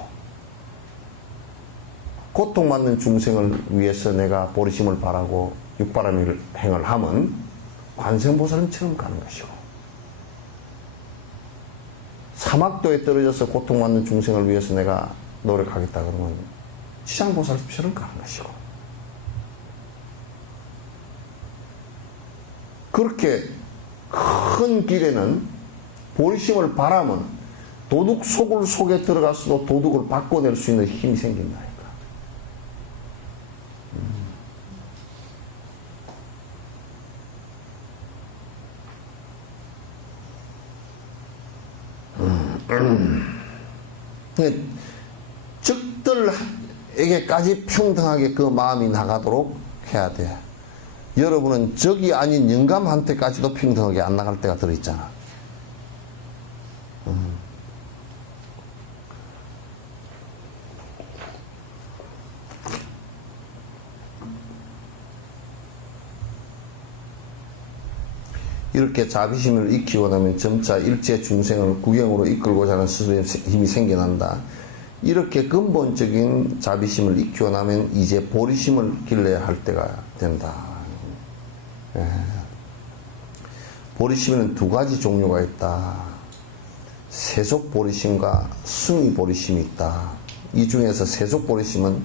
고통받는 중생을 위해서 내가 보리심을 바라고 육바라밀 행을 하면 관세음보살님처럼 가는 것이고, 사막도에 떨어져서 고통받는 중생을 위해서 내가 노력하겠다 그러면 지장보살처럼 가는 것이고, 그렇게 큰 길에는 보리심을 바라면 도둑 속을 속에 들어가서도 도둑을 바꿔낼 수 있는 힘이 생긴다니까. 적들에게까지 평등하게 그 마음이 나가도록 해야 돼. 여러분은 적이 아닌 영감한테까지도 평등하게 안 나갈 때가 들어있잖아. 이렇게 자비심을 익히고 나면 점차 일체 중생을 구경으로 이끌고자 하는 스스로의 힘이 생겨난다. 이렇게 근본적인 자비심을 익히고 나면 이제 보리심을 길러야 할 때가 된다. 예. 보리심에는 두 가지 종류가 있다. 세속 보리심과 승위 보리심이 있다. 이 중에서 세속 보리심은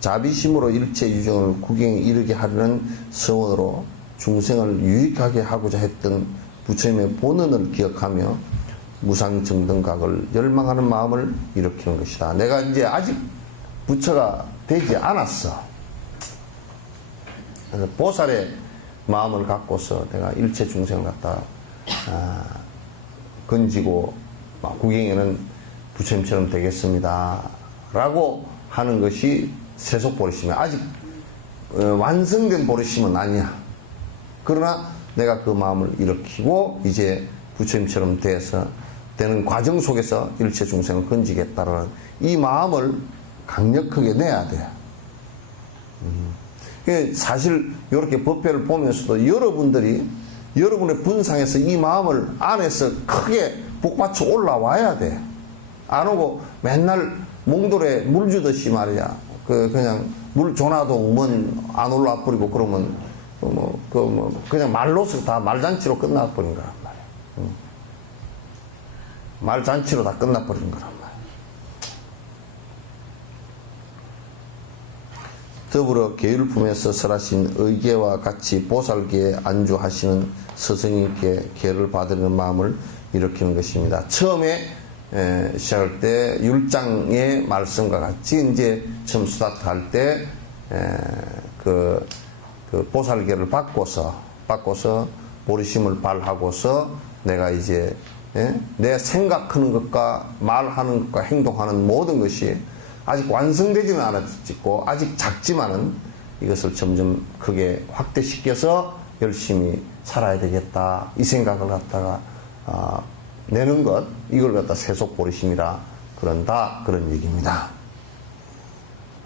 자비심으로 일체 유정을 구경에 이르게 하려는 성원으로 중생을 유익하게 하고자 했던 부처님의 본언을 기억하며 무상정등각을 열망하는 마음을 일으키는 것이다. 내가 이제 아직 부처가 되지 않았어. 그래서 보살의 마음을 갖고서 내가 일체 중생을 갖다 건지고 구경에는 부처님처럼 되겠습니다 라고 하는 것이 세속 보리심이야. 아직 완성된 보리심은 아니야. 그러나 내가 그 마음을 일으키고 이제 부처님처럼 되는 과정 속에서 일체 중생을 건지겠다라는 이 마음을 강력하게 내야 돼. 사실 이렇게 법회를 보면서도 여러분들이 여러분의 분상에서 이 마음을 안에서 크게 복받쳐 올라와야 돼. 안 오고 맨날 몽돌에 물 주듯이 말이야. 그냥 물 줘놔도 안 올라와 버리고 그러면 그냥 말로서 다 말잔치로 끝나버린 거란 말이야. 말잔치로 다 끝나버린 거란 말이야. 더불어 계율품에서 설하신 의계와 같이 보살계에 안주하시는 스승님께 계를 받으려는 마음을 일으키는 것입니다. 처음에 시작할 때 율장의 말씀과 같이 이제 처음 스타트 할 때 그 보살계를 바꿔서 보리심을 발하고서 내가 이제 내 생각하는 것과 말하는 것과 행동하는 모든 것이 아직 완성되지는 않았고 아직 작지만은 이것을 점점 크게 확대시켜서 열심히 살아야 되겠다 이 생각을 갖다가 내는 것, 이걸 갖다 세속 보리심이라 그런다 그런 얘기입니다.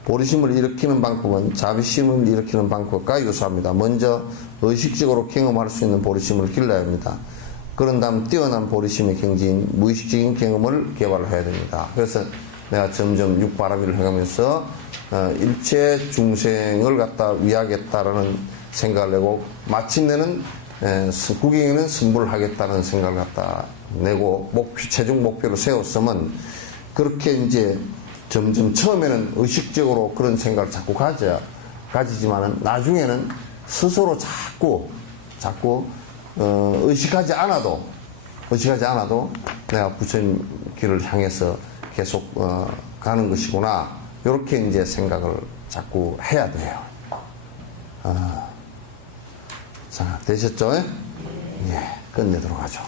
보리심을 일으키는 방법은 자비심을 일으키는 방법과 유사합니다. 먼저 의식적으로 경험할 수 있는 보리심을 길러야 합니다. 그런 다음 뛰어난 보리심의 경지인 무의식적인 경험을 개발해야 됩니다. 그래서 내가 점점 육바라밀을 해가면서 일체 중생을 갖다 위하겠다라는 생각을 내고 마침내는 구경에는 승부를 하겠다는 생각을 갖다 내고 최종 목표를 세웠으면 그렇게 이제 점점 처음에는 의식적으로 그런 생각을 자꾸 가지지만은 나중에는 스스로 자꾸 의식하지 않아도 내가 부처님 길을 향해서 계속 가는 것이구나 이렇게 이제 생각을 자꾸 해야 돼요. 자, 되셨죠? 예, 끝내도록 하죠.